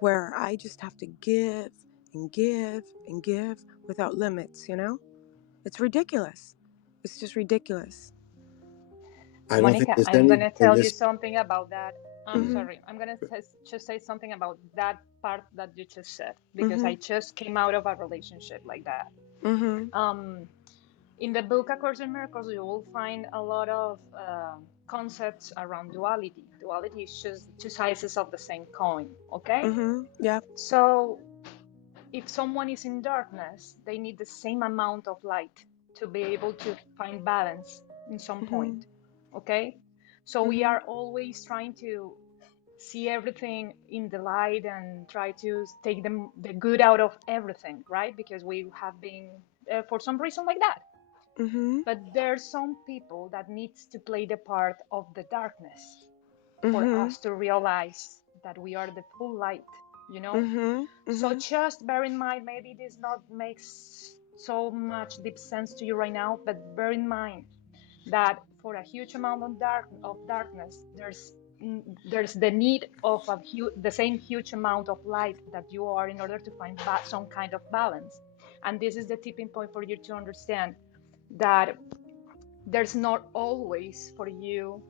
where I just have to give and give and give without limits, you know? It's ridiculous. It's just ridiculous. I don't think Monica, there's I'm any gonna in tell you this. something about that. I'm Mhm. sorry. I'm gonna just say something about that part that you just said, because I Mhm. just came out of a relationship like that. Mhm. Um, in the book A Course in Miracles, you will find a lot of concepts around duality. Duality is just two sides of the same coin. Okay, Mhm. Yep. so if someone is in darkness, they need the same amount of light to be able to find balance in some point. Mhm. Okay, so we Mhm. are always trying to see everything in the light and try to take the good out of everything, right? Because we have been for some reason like that. Mhm. But there's some people that needs to play the part of the darkness for Mhm. us to realize that we are the full light, you know? Mhm. So Mhm. just bear in mind, maybe this not makes so much deep sense to you right now, but bear in mind that for a huge amount of darkness, there's the need of the same huge amount of light that you are, in order to find some kind of balance. And this is the tipping point for you to understand that there's not always for you,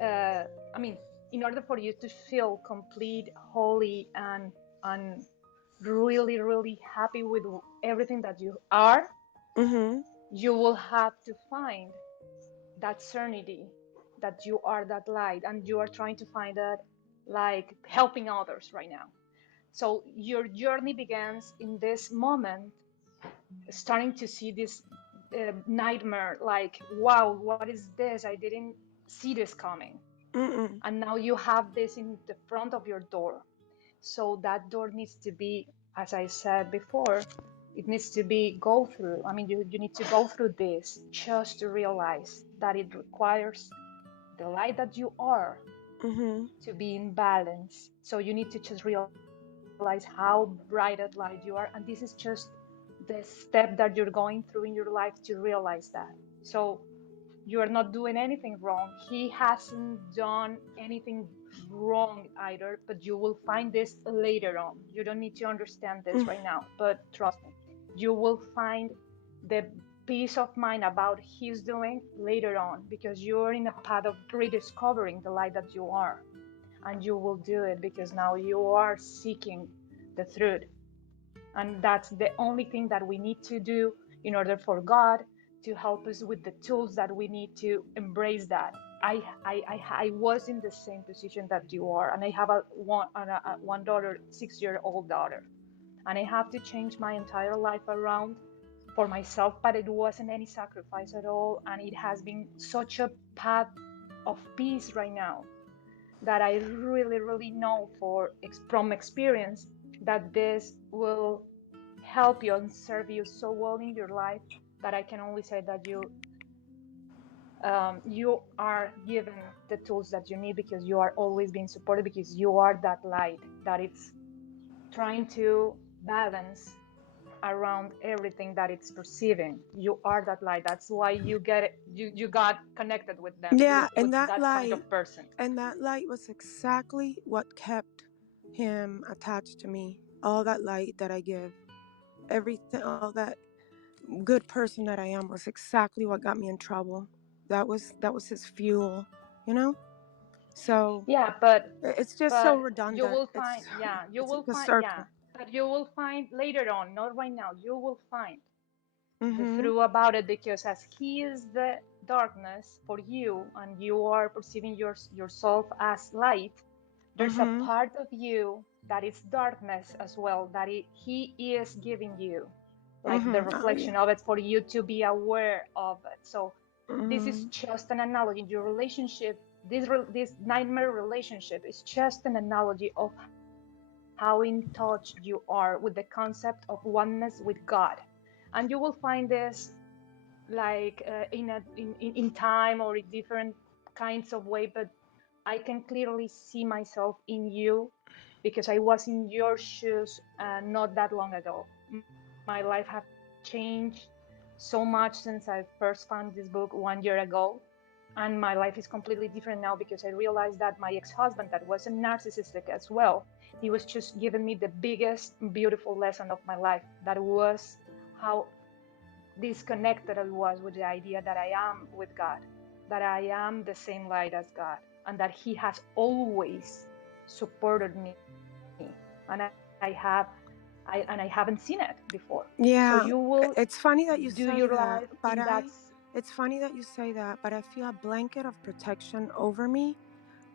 I mean, in order for you to feel complete, holy, and really, really happy with everything that you are, Mhm. you will have to find that serenity, that you are that light, and you are trying to find that, like helping others right now. So your journey begins in this moment, starting to see this nightmare, like, wow, what is this? I didn't see this coming. Mm. And now you have this in the front of your door. So that door needs to be, as I said before, it needs to be go through. I mean, you need to go through this just to realize that it requires the light that you are Mhm. to be in balance. So you need to just realize how bright that light you are. And this is just the step that you're going through in your life to realize that. So you are not doing anything wrong. He hasn't done anything wrong either, but you will find this later on. You don't need to understand this Mm. right now, but trust me, you will find the peace of mind about his doing later on, because you're in a path of rediscovering the light that you are, and you will do it because now you are seeking the truth. And that's the only thing that we need to do in order for God to help us with the tools that we need to embrace that. I was in the same position that you are, and I have one daughter, 6-year-old daughter, and I have to change my entire life around for myself, but it wasn't any sacrifice at all, and it has been such a path of peace right now that I really, really know from experience that this will help you and serve you so well in your life, that I can only say that you are given the tools that you need, because you are always being supported, because you are that light that it's trying to balance around everything that it's perceiving. You are that light. That's why you got connected with them, Yeah, with that kind of person. and that light was exactly what kept him attached to me. All that light that I give, everything, all that good person that I am was exactly what got me in trouble. That was his fuel, you know? So Yeah, but it's just so but you redundant. will find, yeah, you It's will like a find, yeah, circle. but you will find later on, not right now, you will find the Mhm. truth about it, because as he is the darkness for you and you are perceiving yourself as light, there's a Mhm. part of you that is darkness as well, that he is giving you, like the Mhm. Oh yeah. reflection of it, for you to be aware of it. So this is just an analogy. Your relationship, this nightmare relationship, is just an analogy of how in touch you are with the concept of oneness with God. And you will find this like in time or in different kinds of way, but I can clearly see myself in you because I was in your shoes not that long ago. My life has changed so much since I first found this book 1 year ago. And my life is completely different now because I realized that my ex-husband, that was a narcissistic as well, he was just giving me the biggest beautiful lesson of my life. That was how disconnected I was with the idea that I am with God, that I am the same light as God, and that He has always supported me, and I haven't seen it before. So Yeah, you will it's funny that you do say your that, life but in that. it's funny that you say that, but I feel a blanket of protection over me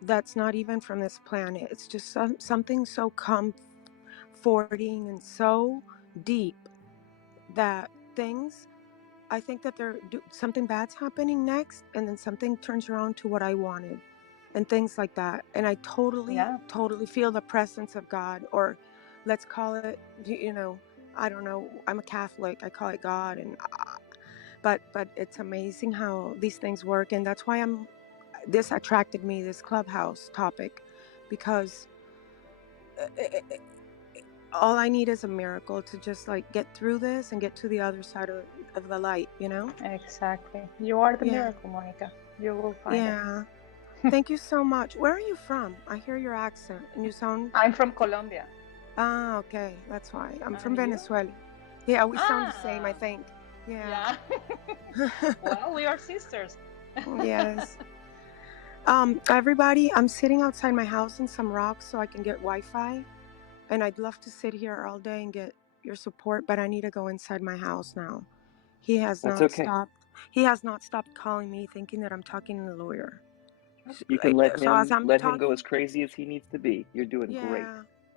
that's not even from this planet. It's just something so comforting and so deep that things, I think that something bad's happening next, and then something turns around to what I wanted, and things like that. And I totally feel the presence of God, or let's call it, I don't know. I'm a Catholic. I call it God, and but it's amazing how these things work, and that's why this attracted me, this Clubhouse topic, because all I need is a miracle to just like get through this and get to the other side of the light, Exactly. You are the Yeah. miracle, Monica. You will find Yeah. Thank you so much. Where are you from? I hear your accent and you sound... I'm from Colombia. Ah, okay. That's why. I'm from And you? Venezuela. Yeah, we sound the same, I think. Yeah. Well, we are sisters. Yes. Everybody, I'm sitting outside my house in some rocks so I can get Wi-Fi. And I'd love to sit here all day and get your support, but I need to go inside my house now. He has not stopped calling me, thinking that I'm talking to the lawyer. You can let him go talking, as crazy as he needs to be. You're doing great.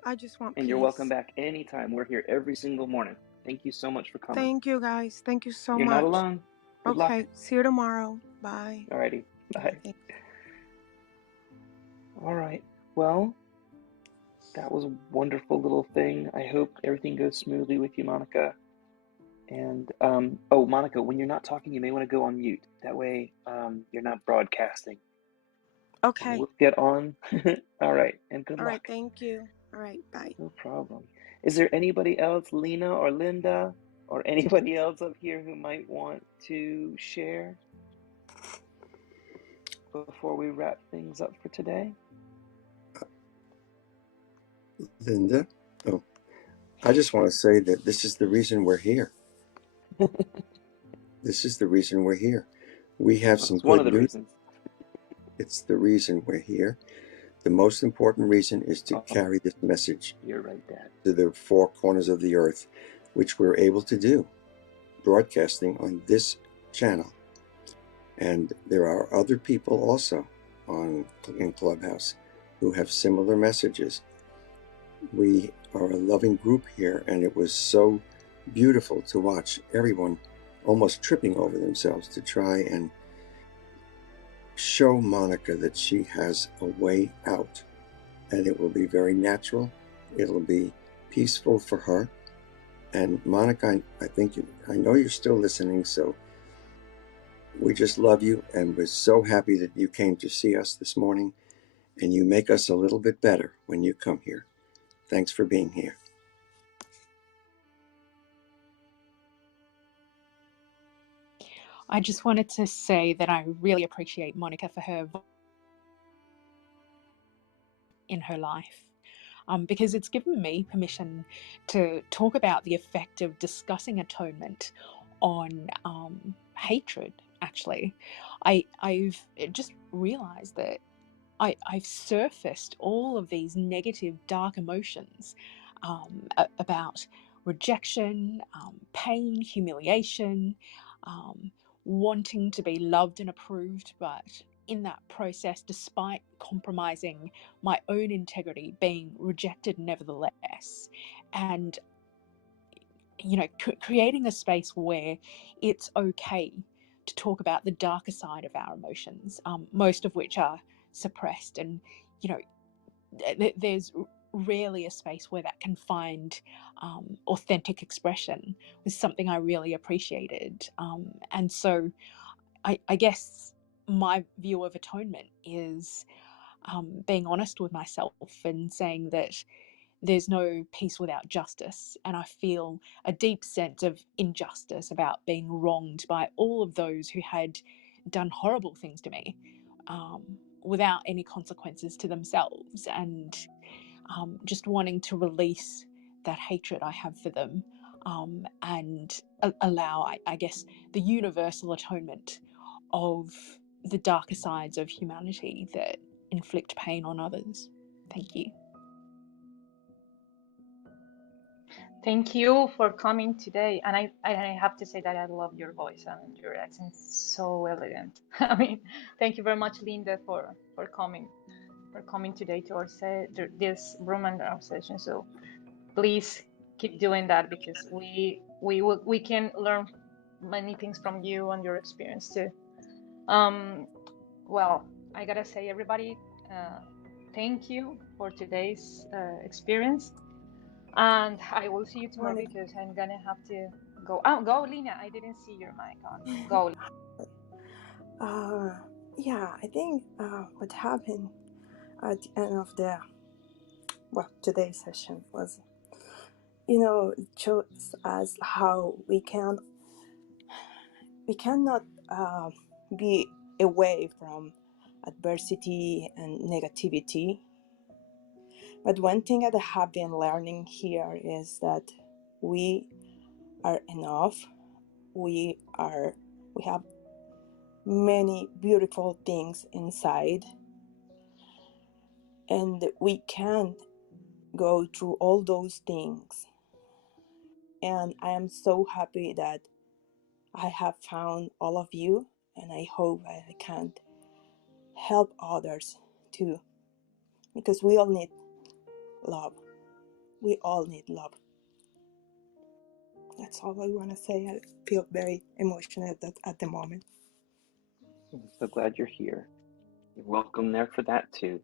I just want and peace. You're welcome back anytime. We're here every single morning. Thank you so much for coming. Thank you, guys. Thank you so much. You're not alone. Good luck. See you tomorrow. Bye. Alrighty. Bye. All right. Well, that was a wonderful little thing. I hope everything goes smoothly with you, Monica. And, Monica, when you're not talking, you may want to go on mute. That way, you're not broadcasting. Okay. We'll get on. All right. And good luck. All right. Thank you. All right. Bye. No problem. Is there anybody else, Lena or Linda, or anybody else up here who might want to share before we wrap things up for today? Linda? Oh, I just want to say that this is the reason we're here. This is the reason we're here. We have some good news. Reasons. It's the reason we're here. The most important reason is to carry this message You're right, Dad. to the four corners of the earth, which we're able to do, broadcasting on this channel. And there are other people also in Clubhouse who have similar messages. We are a loving group here, and it was so beautiful to watch everyone almost tripping over themselves to try and show Monica that she has a way out, and it will be very natural. It'll be peaceful for her. And Monica, I know you're still listening, so we just love you, and we're so happy that you came to see us this morning, and you make us a little bit better when you come here. Thanks for being here. I just wanted to say that I really appreciate Monica for her in her life, because it's given me permission to talk about the effect of discussing atonement on hatred. Actually, I've just realized that I've surfaced all of these negative, dark emotions about rejection, pain, humiliation, wanting to be loved and approved, but in that process, despite compromising my own integrity, being rejected nevertheless. And creating a space where it's okay to talk about the darker side of our emotions, most of which are suppressed. And, you know, there's rarely a space where that can find authentic expression, was something I really appreciated. And so I guess my view of atonement is being honest with myself and saying that there's no peace without justice. And I feel a deep sense of injustice about being wronged by all of those who had done horrible things to me without any consequences to themselves. And just wanting to release that hatred I have for them and allow, I guess, the universal atonement of the darker sides of humanity that inflict pain on others. Thank you. Thank you for coming today. And I have to say that I love your voice and your accent is so elegant. I mean, thank you very much, Linda, for coming today to this room and our session. So please keep doing that, because we can learn many things from you and your experience too. Well, I gotta say, everybody, thank you for today's experience. And I will see you tomorrow Monica. because I'm gonna have to go. Oh, go, Lina. I didn't see your mic on. Go. Yeah, I think what happened at the end of today's session was, it shows us how we cannot be away from adversity and negativity. But one thing that I have been learning here is that we are enough. We have many beautiful things inside, and we can go through all those things. And I am so happy that I have found all of you, and I hope I can help others too, because we all need love. We all need love. That's all I want to say. I feel very emotional at the moment. I'm so glad you're here. You're welcome there for that too.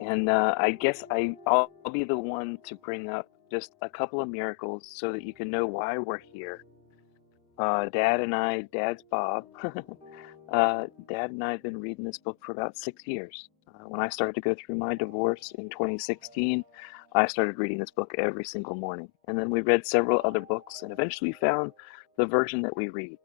And I guess I'll be the one to bring up just a couple of miracles so that you can know why we're here. Dad's Bob. Dad and I have been reading this book for about 6 years. When I started to go through my divorce in 2016, I started reading this book every single morning. And then we read several other books, and eventually we found the version that we read.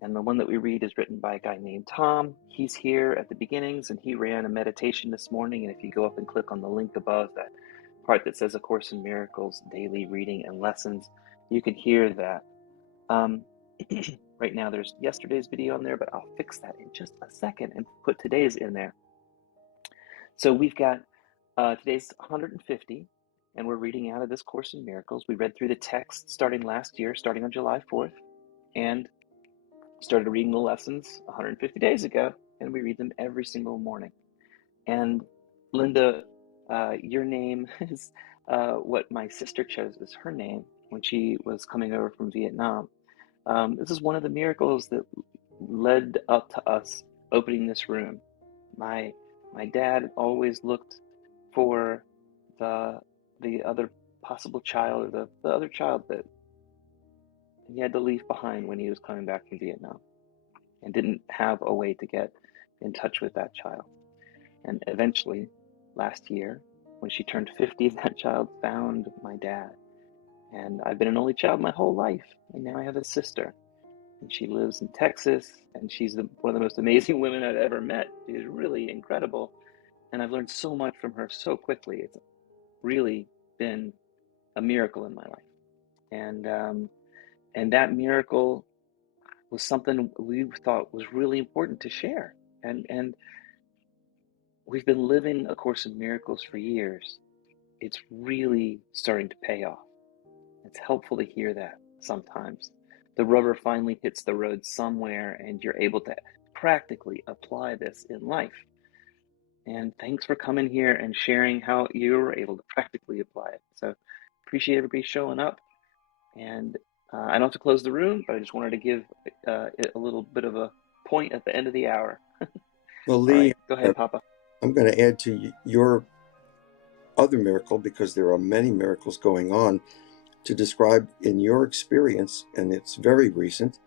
And the one that we read is written by a guy named Tom. He's here at the beginnings, and he ran a meditation this morning. And if you go up and click on the link above, that part that says A Course in Miracles, Daily Reading and Lessons, you can hear that. Right now there's yesterday's video on there, but I'll fix that in just a second and put today's in there. So we've got today's 150, and we're reading out of this Course in Miracles. We read through the text starting last year, starting on July 4th, and started reading the lessons 150 days ago, and we read them every single morning. And Linda, your name is what my sister chose as her name when she was coming over from Vietnam. This is one of the miracles that led up to us opening this room. My dad always looked for the other possible child, or the other child that he had to leave behind when he was coming back from Vietnam, and didn't have a way to get in touch with that child. And eventually, last year, when she turned 50, that child found my dad. And I've been an only child my whole life, and now I have a sister. And she lives in Texas, and she's one of the most amazing women I've ever met. She's really incredible, and I've learned so much from her so quickly. It's really been a miracle in my life, and that miracle was something we thought was really important to share. And we've been living A Course in Miracles for years. It's really starting to pay off. It's helpful to hear that sometimes. The rubber finally hits the road somewhere, and you're able to practically apply this in life. And thanks for coming here and sharing how you were able to practically apply it. So appreciate everybody showing up. And I don't have to close the room, but I just wanted to give it a little bit of a point at the end of the hour. Well, All Lee, right, go ahead, Papa. I'm going to add to your other miracle, because there are many miracles going on, to describe in your experience, and it's very recent,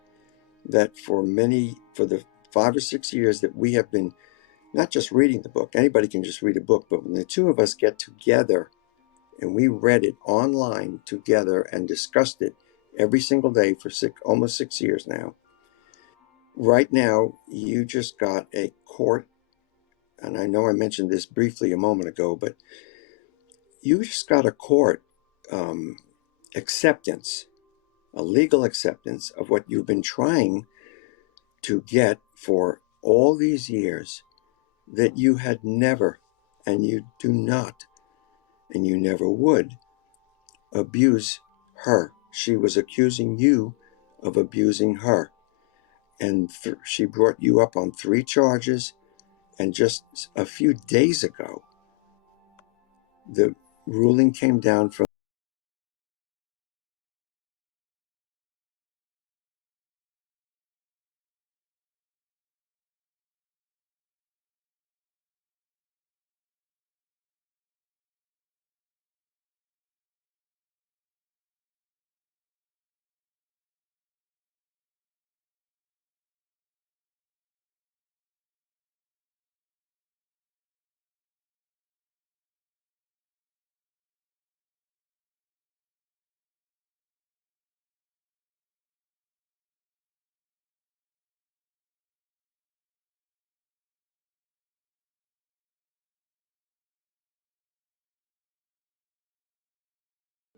that for the 5 or 6 years that we have been not just reading the book, anybody can just read a book, but when the two of us get together and we read it online together and discussed it every single day for almost 6 years now. Right now, you just got a court, and I know I mentioned this briefly a moment ago, but you just got a court acceptance, a legal acceptance of what you've been trying to get for all these years, that you had never, and you do not, and you never would abuse her. She was accusing you of abusing her. And she brought you up on 3 charges. And just a few days ago, the ruling came down from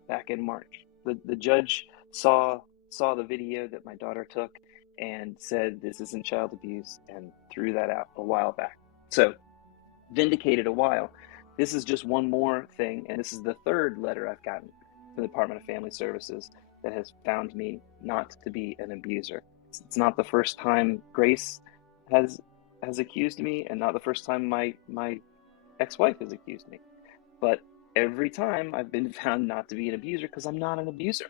Back in March. The judge saw the video that my daughter took and said this isn't child abuse and threw that out a while back. So vindicated a while. This is just one more thing, and this is the 3rd letter I've gotten from the Department of Family Services that has found me not to be an abuser. It's not the first time Grace has accused me, and not the first time my ex-wife has accused me. But every time I've been found not to be an abuser because I'm not an abuser.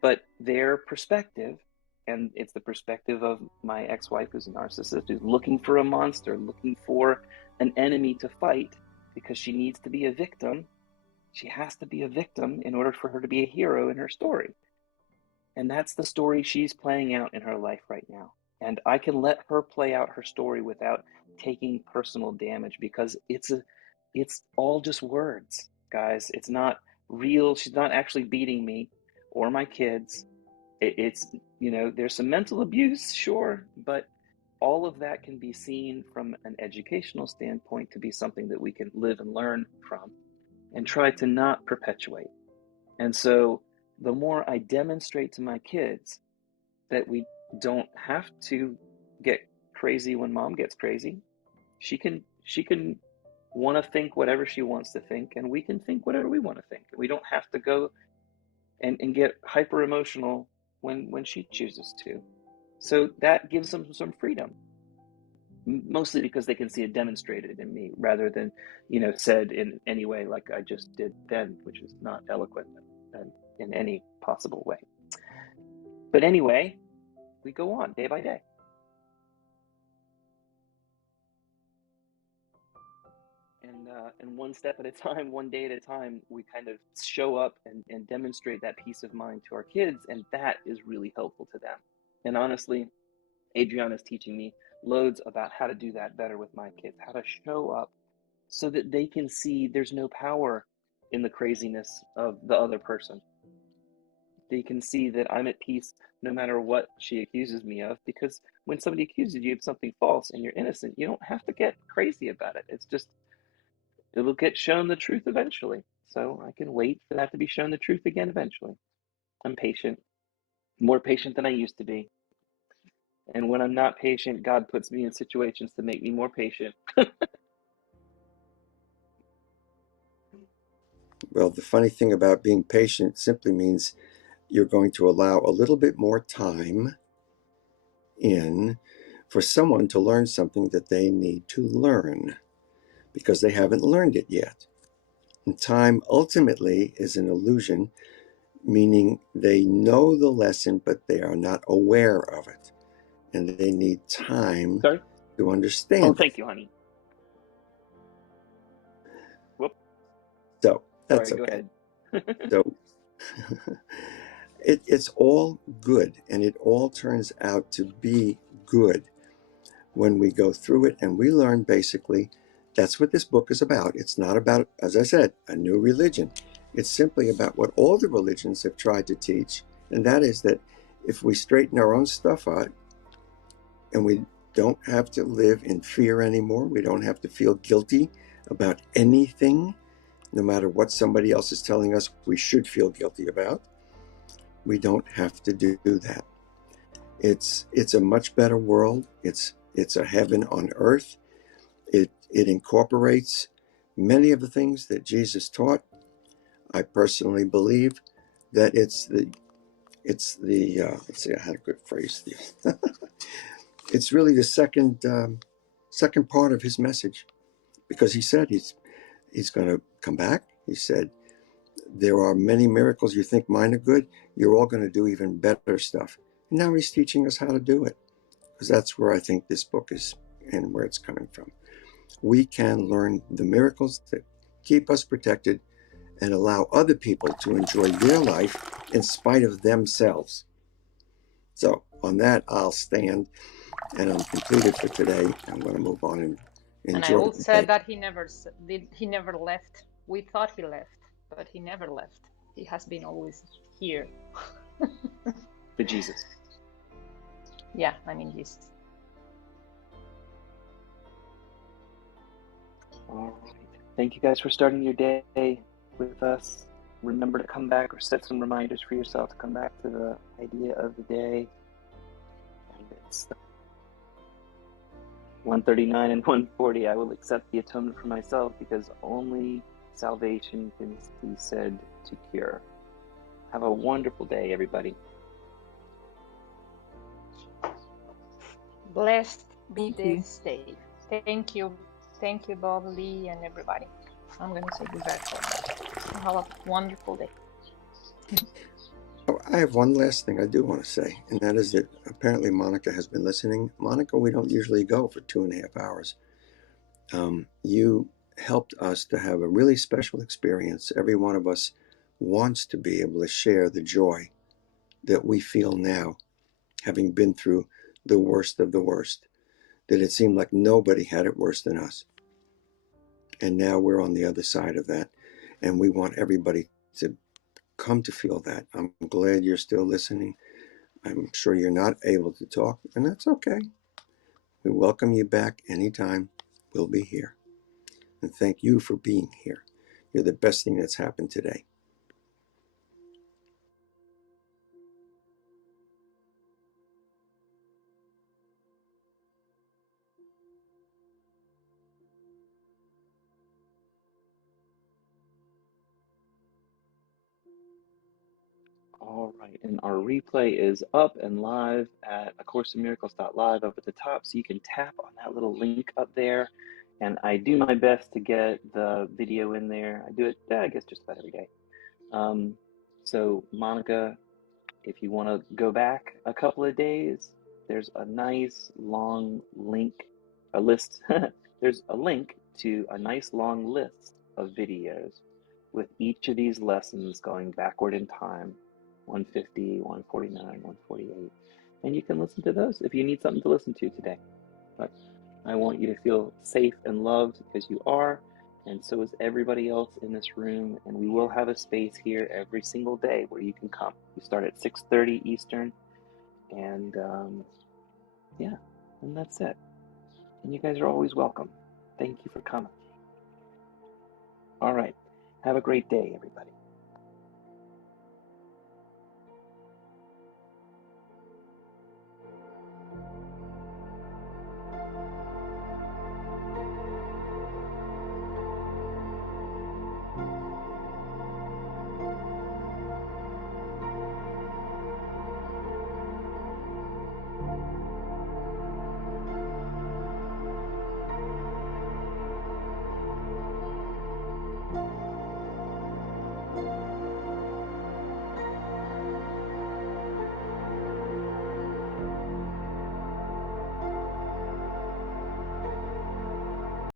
But their perspective, and it's the perspective of my ex-wife who's a narcissist, who's looking for a monster, looking for an enemy to fight because she needs to be a victim. She has to be a victim in order for her to be a hero in her story. And that's the story she's playing out in her life right now. And I can let her play out her story without taking personal damage, because it's all just words, guys. It's not real. She's not actually beating me or my kids. It's, there's some mental abuse, sure, but all of that can be seen from an educational standpoint to be something that we can live and learn from and try to not perpetuate. And so the more I demonstrate to my kids that we don't have to get crazy when mom gets crazy, she can want to think whatever she wants to think, and we can think whatever we want to think. We don't have to go and get hyper emotional when she chooses to. So that gives them some freedom, mostly because they can see it demonstrated in me rather than, said in any way like I just did then, which is not eloquent in any possible way. But anyway, we go on day by day. And one step at a time, one day at a time, we kind of show up and demonstrate that peace of mind to our kids, and that is really helpful to them. And honestly, Adriana is teaching me loads about how to do that better with my kids, how to show up so that they can see there's no power in the craziness of the other person. They can see that I'm at peace no matter what she accuses me of, because when somebody accuses you of something false and you're innocent, you don't have to get crazy about it. It's just, it'll get shown the truth eventually. So I can wait for that to be shown the truth again eventually. I'm patient, more patient than I used to be. And when I'm not patient, God puts me in situations to make me more patient. Well, the funny thing about being patient simply means you're going to allow a little bit more time in for someone to learn something that they need to learn because they haven't learned it yet. And time ultimately is an illusion, meaning they know the lesson, but they are not aware of it. And they need time Sorry? to understand Oh, it. thank you, honey. Whoop. So that's Sorry, okay. go ahead. So it's all good, and it all turns out to be good when we go through it and we learn. Basically, that's what this book is about. It's not about, as I said, a new religion. It's simply about what all the religions have tried to teach, and that is that if we straighten our own stuff out and we don't have to live in fear anymore, we don't have to feel guilty about anything, no matter what somebody else is telling us we should feel guilty about. We don't have to do that. It's a much better world. It's a heaven on earth. It incorporates many of the things that Jesus taught. I personally believe that it's the let's see, I had a good phrase. It's really the second part of his message, because he said he's going to come back. He said, there are many miracles. You think mine are good, you're all going to do even better stuff. And now he's teaching us how to do it, because that's where I think this book is and where it's coming from. We can learn the miracles that keep us protected and allow other people to enjoy their life in spite of themselves. So on that, I'll stand, and I'm completed for today. I'm going to move on and And I enjoy will the say day. that he never left. We thought he left, but he never left. He has been always here. The Jesus. Yeah, I mean Jesus. All right. Thank you guys for starting your day with us. Remember to come back, or set some reminders for yourself to come back to the idea of the day. And it's 139 and 140. I will accept the atonement for myself, because only salvation can be said to cure. Have a wonderful day, everybody. Blessed be Thank you. this day. Thank you. Thank you, Bob, Lee, and everybody. I'm going to say goodbye for now. Have a wonderful day. Oh, I have one last thing I do want to say, and that is that apparently Monica has been listening. Monica, we don't usually go for 2.5 hours. You helped us to have a really special experience. Every one of us wants to be able to share the joy that we feel now, having been through the worst of the worst, that it seemed like nobody had it worse than us. And now we're on the other side of that, and we want everybody to come to feel that. I'm glad you're still listening. I'm sure you're not able to talk, and that's okay. We welcome you back anytime. We'll be here. And thank you for being here. You're the best thing that's happened today. All right, and our replay is up and live at acourseinmiracles.live up at the top, so you can tap on that little link up there. And I do my best to get the video in there. I do it, I guess, just about every day. So Monica, if you want to go back a couple of days, there's a nice long link, a list. There's a link to a nice long list of videos with each of these lessons going backward in time, 150, 149, 148. And you can listen to those if you need something to listen to today. But I want you to feel safe and loved, because you are, and so is everybody else in this room. And we will have a space here every single day where you can come. We start at 6:30 Eastern, and yeah, and that's it. And you guys are always welcome. Thank you for coming. All right. Have a great day, everybody.